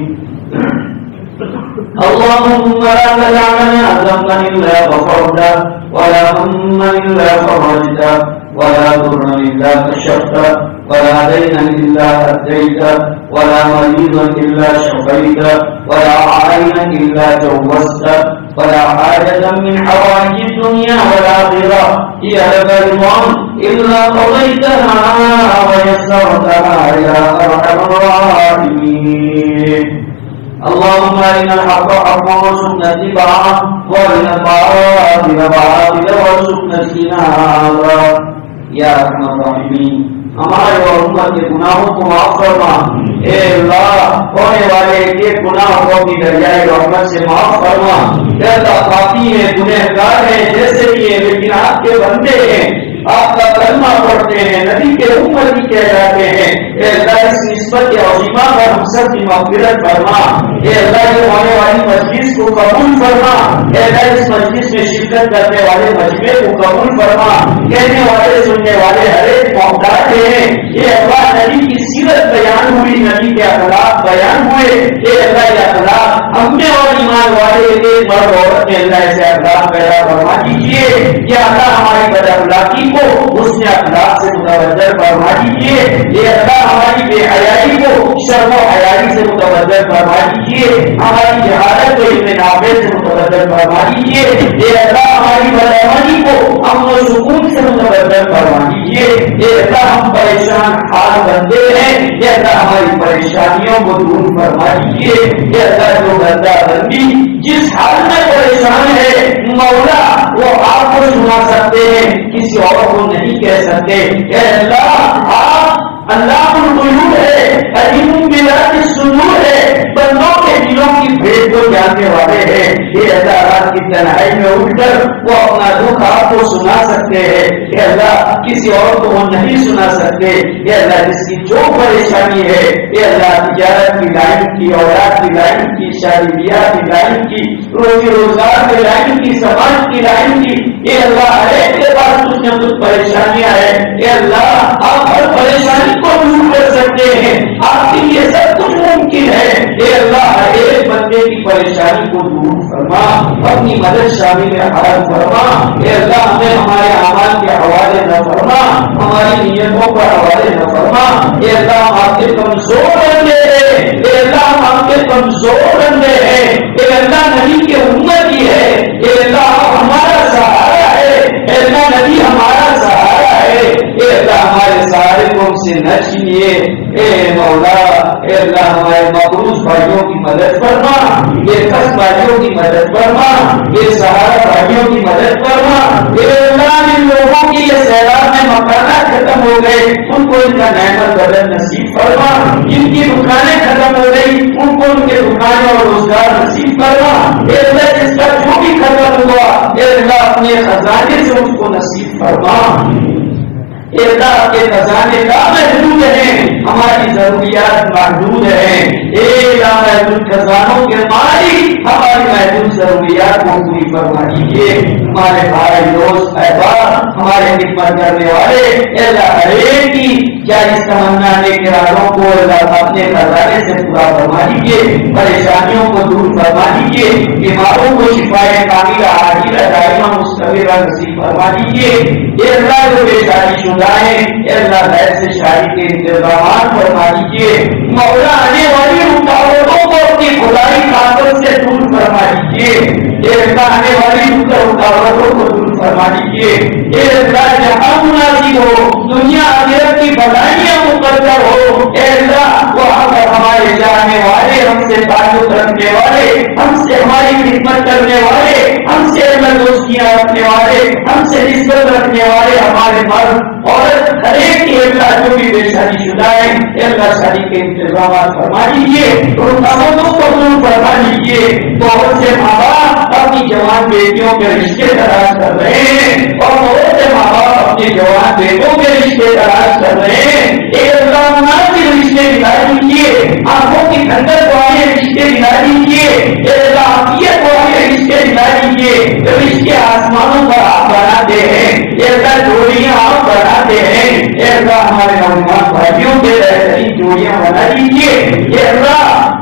اللهم لا تدع لنا ذنبا إلا غفرته ولا هما إلا فرجته ولا ضرا إلا كشفته ولا دينا إلا أديته ولا مريضا إلا شفيته ولا عينا إلا جوزته ولا حاجة من حوائج الدنيا والآخرة هي لك رضا إلا قضيتها ويسرتها يا أرحم الراحمين. اللهم أرنا الحق حقا وارزقنا اتباعه وأرنا الباطل باطلا وارزقنا اجتنابه يا أرحم الراحمين. ہمارے اور امت کے گناہوں کو معاف فرما، اے اللہ ہونے والے ایک گناہ کو بھی دریائے رحمت سے معاف فرما، اے اللہ خاطی ہیں گنہگار ہیں جیسے بھی ہیں لیکن آپ کے بندے ہیں، آپ کا کلمہ پڑھتے ہیں، نبی کے امتی کہہ جاتے ہیں، اے اللہ اس نسبت عظیمہ پر ہم سب کی مغفرت فرما، اے اللہ یہ ہونے والی مجلس کو قبول فرما، اے اللہ اس مجلس میں شرکت کرنے والے مجمع کو قبول فرما، کہنے والے سننے والے ہر ایک محتاج ہیں، اے اللہ نبی کی سیرت بیان ہوئی، نبی کے اخلاق بیان ہوئے، اے اللہ یہ اخلاق ہم میں اور ایمان والے ایک مرد عورت میں اللہ ایسے اخلاق پیدا فرما دیجیے، یا اللہ ہماری بد اخلاقی کو حسن اخلاق سے متبدل فرما دیجیے، یہ اللہ ہماری بے حیائی کو شرم و حیائی سے متبدل فرما دیجیے، ہماری جہالت کو علم نافع سے متبدل فرما دیجیے، یہ اللہ ہماری بدعملی کو امن و سکون سے متبدل فرما دیجیے، یہ اللہ ہم پریشان حال بندے ہیں، یہ اللہ ہماری پریشانیوں کو دور فرما دیجیے، یہ اللہ جو بندہ بندی جس حال میں پریشان ہے مولا وہ آپ کو سنا سکتے ہیں، کسی اور کو نہیں کہہ سکتے، کہ اللہ آپ اللہ الغیوب ہے، علیم بذات الصدور ہے، بندوں کے دلوں کی بھید کو جاننے والے ہیں، یہ اللہ رات کی تنہائی میں اٹھ کر وہ اپنا دکھ آپ کو سنا سکتے ہیں، کہ اللہ کسی اور کو وہ نہیں سنا سکتے، یہ اللہ جس کی جو پریشانی ہے، یہ اللہ تجارت کی لائن کی، اولاد کی لائن کی، شادی بیاہ کی لائن کی، روزی روزگار کی لائن کی، سماج کی لائن کی، یہ اللہ ہر ایک کے پاس کچھ نہ کچھ پریشانیاں ہیں، یہ اللہ آپ ہر پریشانی کو دور کر سکتے ہیں، آپ کے لیے سب کچھ ممکن ہے، اے اللہ ہر ایک بندے کی پریشانی کو دور فرما، اپنی مدد شامل حال فرما، اے اللہ ہمیں ہمارے اعمال کے حوالے نہ فرما، ہماری نیتوں پر حوالے نہ فرما، اے اللہ ہم آپ کے کمزور بندے ہیں، اے اللہ ہم آپ کے کمزور بندے ہیں، اے اللہ نبی کے امتی ہے، اے اللہ ہمارا سہارا ہے، اے اللہ نبی ہمارا سہارا ہے، اے اللہ ہمارے سہارے کو ہم سے نہ چھینیے، اے مولا اے اللہ ہمارے مقروض بھائیوں کی مدد فرما، یہ خس بھائیوں کی مدد فرما، یہ سہارا بھائیوں کی مدد فرما، اے اللہ جن لوگوں کی یہ سیلاب میں مکانات ختم ہو گئے ان کو ان کا نعمت بدل نصیب فرما، جن کی دکانیں ختم ہو گئی ان کو ان کے دکانیں اور روزگار نصیب فرما، اے اللہ جس کا جو بھی ختم ہوا اے اللہ اپنے خزانے سے اس کو نصیب فرما، اے اللہ کے خزانے کا محدود ہیں، ہماری ضروریات محدود ہیں، اے اللہ محدود خزانوں کے مالک ہماری محدود ضروریات کو پوری فرما دیجیے، ہمارے بھائی دوست احباب ہمارے خدمت کرنے والے اے اللہ ہر ایک کی جائز تمنا نیک ارادوں کو اللہ اپنے خزانے سے پورا فرما دیجیے، پریشانیوں کو دور فرما دیجیے، بیماروں کو شفائے کاملہ عاجلہ دائمہ مستمرہ نصیب فرما دیجیے، اے اللہ جو بے شادی شدہ ہیں اے اللہ غیر سے شادی کے انتظامات فرما دیجیے، مولا آنے والی رکاوٹوں کو اپنی خدائی طاقت سے دور فرما دیجیے، اے اللہ آنے والی رکاوٹوں کو دور فرما دیجیے، اے اللہ جہاں مناسب ہو دنیا آخرت کی بھلائیاں مقدر ہو، اے اللہ وہاں پر ہمارے جانے والے ہم سے تعلق رکھنے والے ہم سے ہماری خدمت کرنے والے ہم سے دوستیاں رکھنے والے ہم سے نسبت رکھنے والے ہمارے مرد عورت ہر ایک کی اللہ جو بھی بے شادی شدہ ہے اے اللہ شادی کے انتظامات فرما دیجیے، رکاوٹوں کو دور فرما دیجیے، بہت سے ماں باپ اپنی جوان بیٹیوں کے رشتے تلاش کر رہے ہیں اور بہت سے ماں باپ اپنے جوان بیٹوں کے رشتے تلاش کر رہے ہیں، اے اللہ مناسب رشتے دلا دیجیے، آنکھوں کی ٹھنڈک والے رشتے دلا دیجیے، اے اللہ عافیت والے رشتے دلا دیجیے، رشتے آسمانوں پر آپ بناتے ہیں، اے اللہ جوڑیاں آپ بناتے ہیں، اے اللہ ہمارے نوجوان بھائیوں کے بہترین جوڑیاں بنا دیجیے، اے اللہ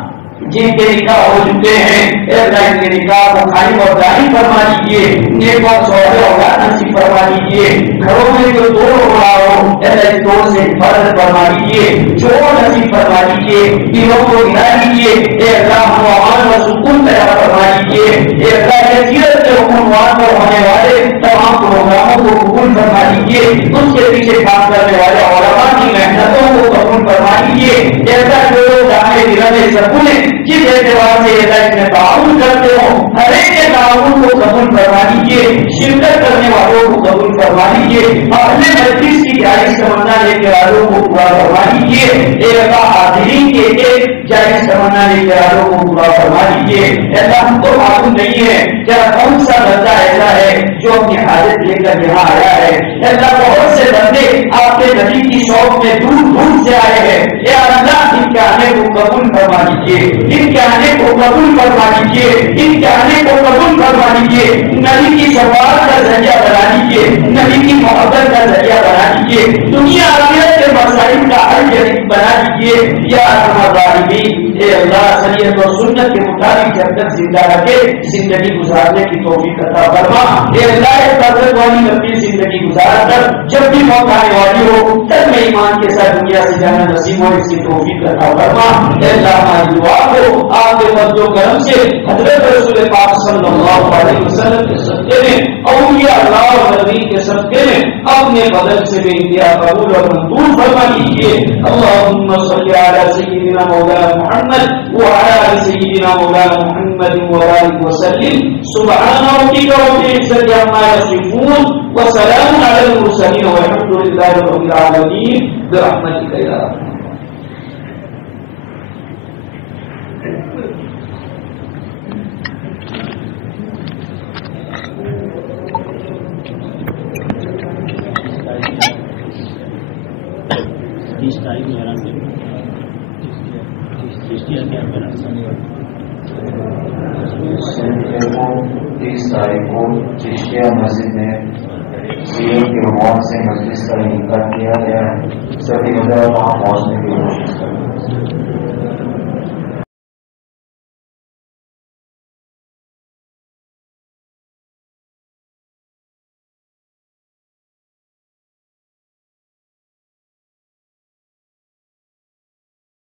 جن کے نکاح ہو چکے ہیں اے اللہ ان کے نکاح کو قائم اور دائم فرما دیجیے، نیک اور صالح اولاد نصیب فرما دیجیے، گھروں میں جو توڑ ہو رہا ہو اے اللہ اس توڑ سے حفاظت فرما دیجیے، جوڑ نصیب فرما دیجیے، دلوں کو ہلا دیجیے، اے اللہ ہم امان و سکون پیدا فرما دیجیے، اے اللہ جزیرت کے حکمران پر ہونے والے تمام پروگراموں کو قبول فرما دیجیے، اس کے پیچھے کام کرنے والے علماء کی محنتوں کو قبول فرما دیجیے، اے اللہ جو لوگ ہمیں دل میں سکون جس اعتبار سے اس میں تعاون کرتے ہو ہر ایک کے تعاون کو قبول فرما دیجیے، شرکت کرنے والوں کو قبول فرما دیجیے، اپنے مجلس کی جائز تمنا لے کے والوں کو کو پورا فرما دیجیے، اے اللہ حاضرین کے جائز تمنا ارادوں کو پورا فرما دیجیے۔ اے اللہ ہم کو معلوم نہیں ہے کیا کون سا بندہ ایسا ہے جو اپنی حاجت لے کر یہاں آیا ہے۔ اے اللہ بہت سے بندے آپ کے نبی کی شوق میں دور دور سے آئے ہیں، اے اللہ ان کے آنے کو قبول فرما دیجیے، ان کے آنے کو قبول فرما دیجیے، ان کے آنے کو قبول فرما دیجیے، نبی کی شفاعت کا ذریعہ بنا دیجیے، نبی کی محبت کا ذریعہ بنا دیجیے، دنیا آخرت کے مسائل کا حل جدید بنا دیجیے یا ارحم الراحمین۔ اے اللہ شریعت اور سنت کے مطابق جب تک زندہ رکھے زندگی گزارنے کی توفیق عطا فرما۔ اے اللہ برکت والی لمبی زندگی گزار کر جب بھی موت آنے والی ہو تب میں ایمان کے ساتھ دنیا سے جانا نصیب ہو، اس کی توفیق عطا فرما۔ اے اللہ ہماری دعا کو آپ کے فضل و کرم سے حضرت رسول پاک صلی اللہ علیہ وسلم کے صدقے میں، اولیاء اللہ اور نبی کے صدقے میں اپنے بدل سے بے انتہا قبول اور منظور فرما دیجیے۔ اللہم صلی علی سیدنا مولانا محمد وعلى آل سيدنا مولانا محمد وآله وسلم سبحان ربك رب العزة عما يصفون وسلام على المرسلين والحمد لله رب العالمين برحمتك يا رب۔ تیس تاریخ کو چشتیہ مسجد میں سیئر کے عنوان سے مجلس کا انعقاد کیا گیا ہے۔ سبھی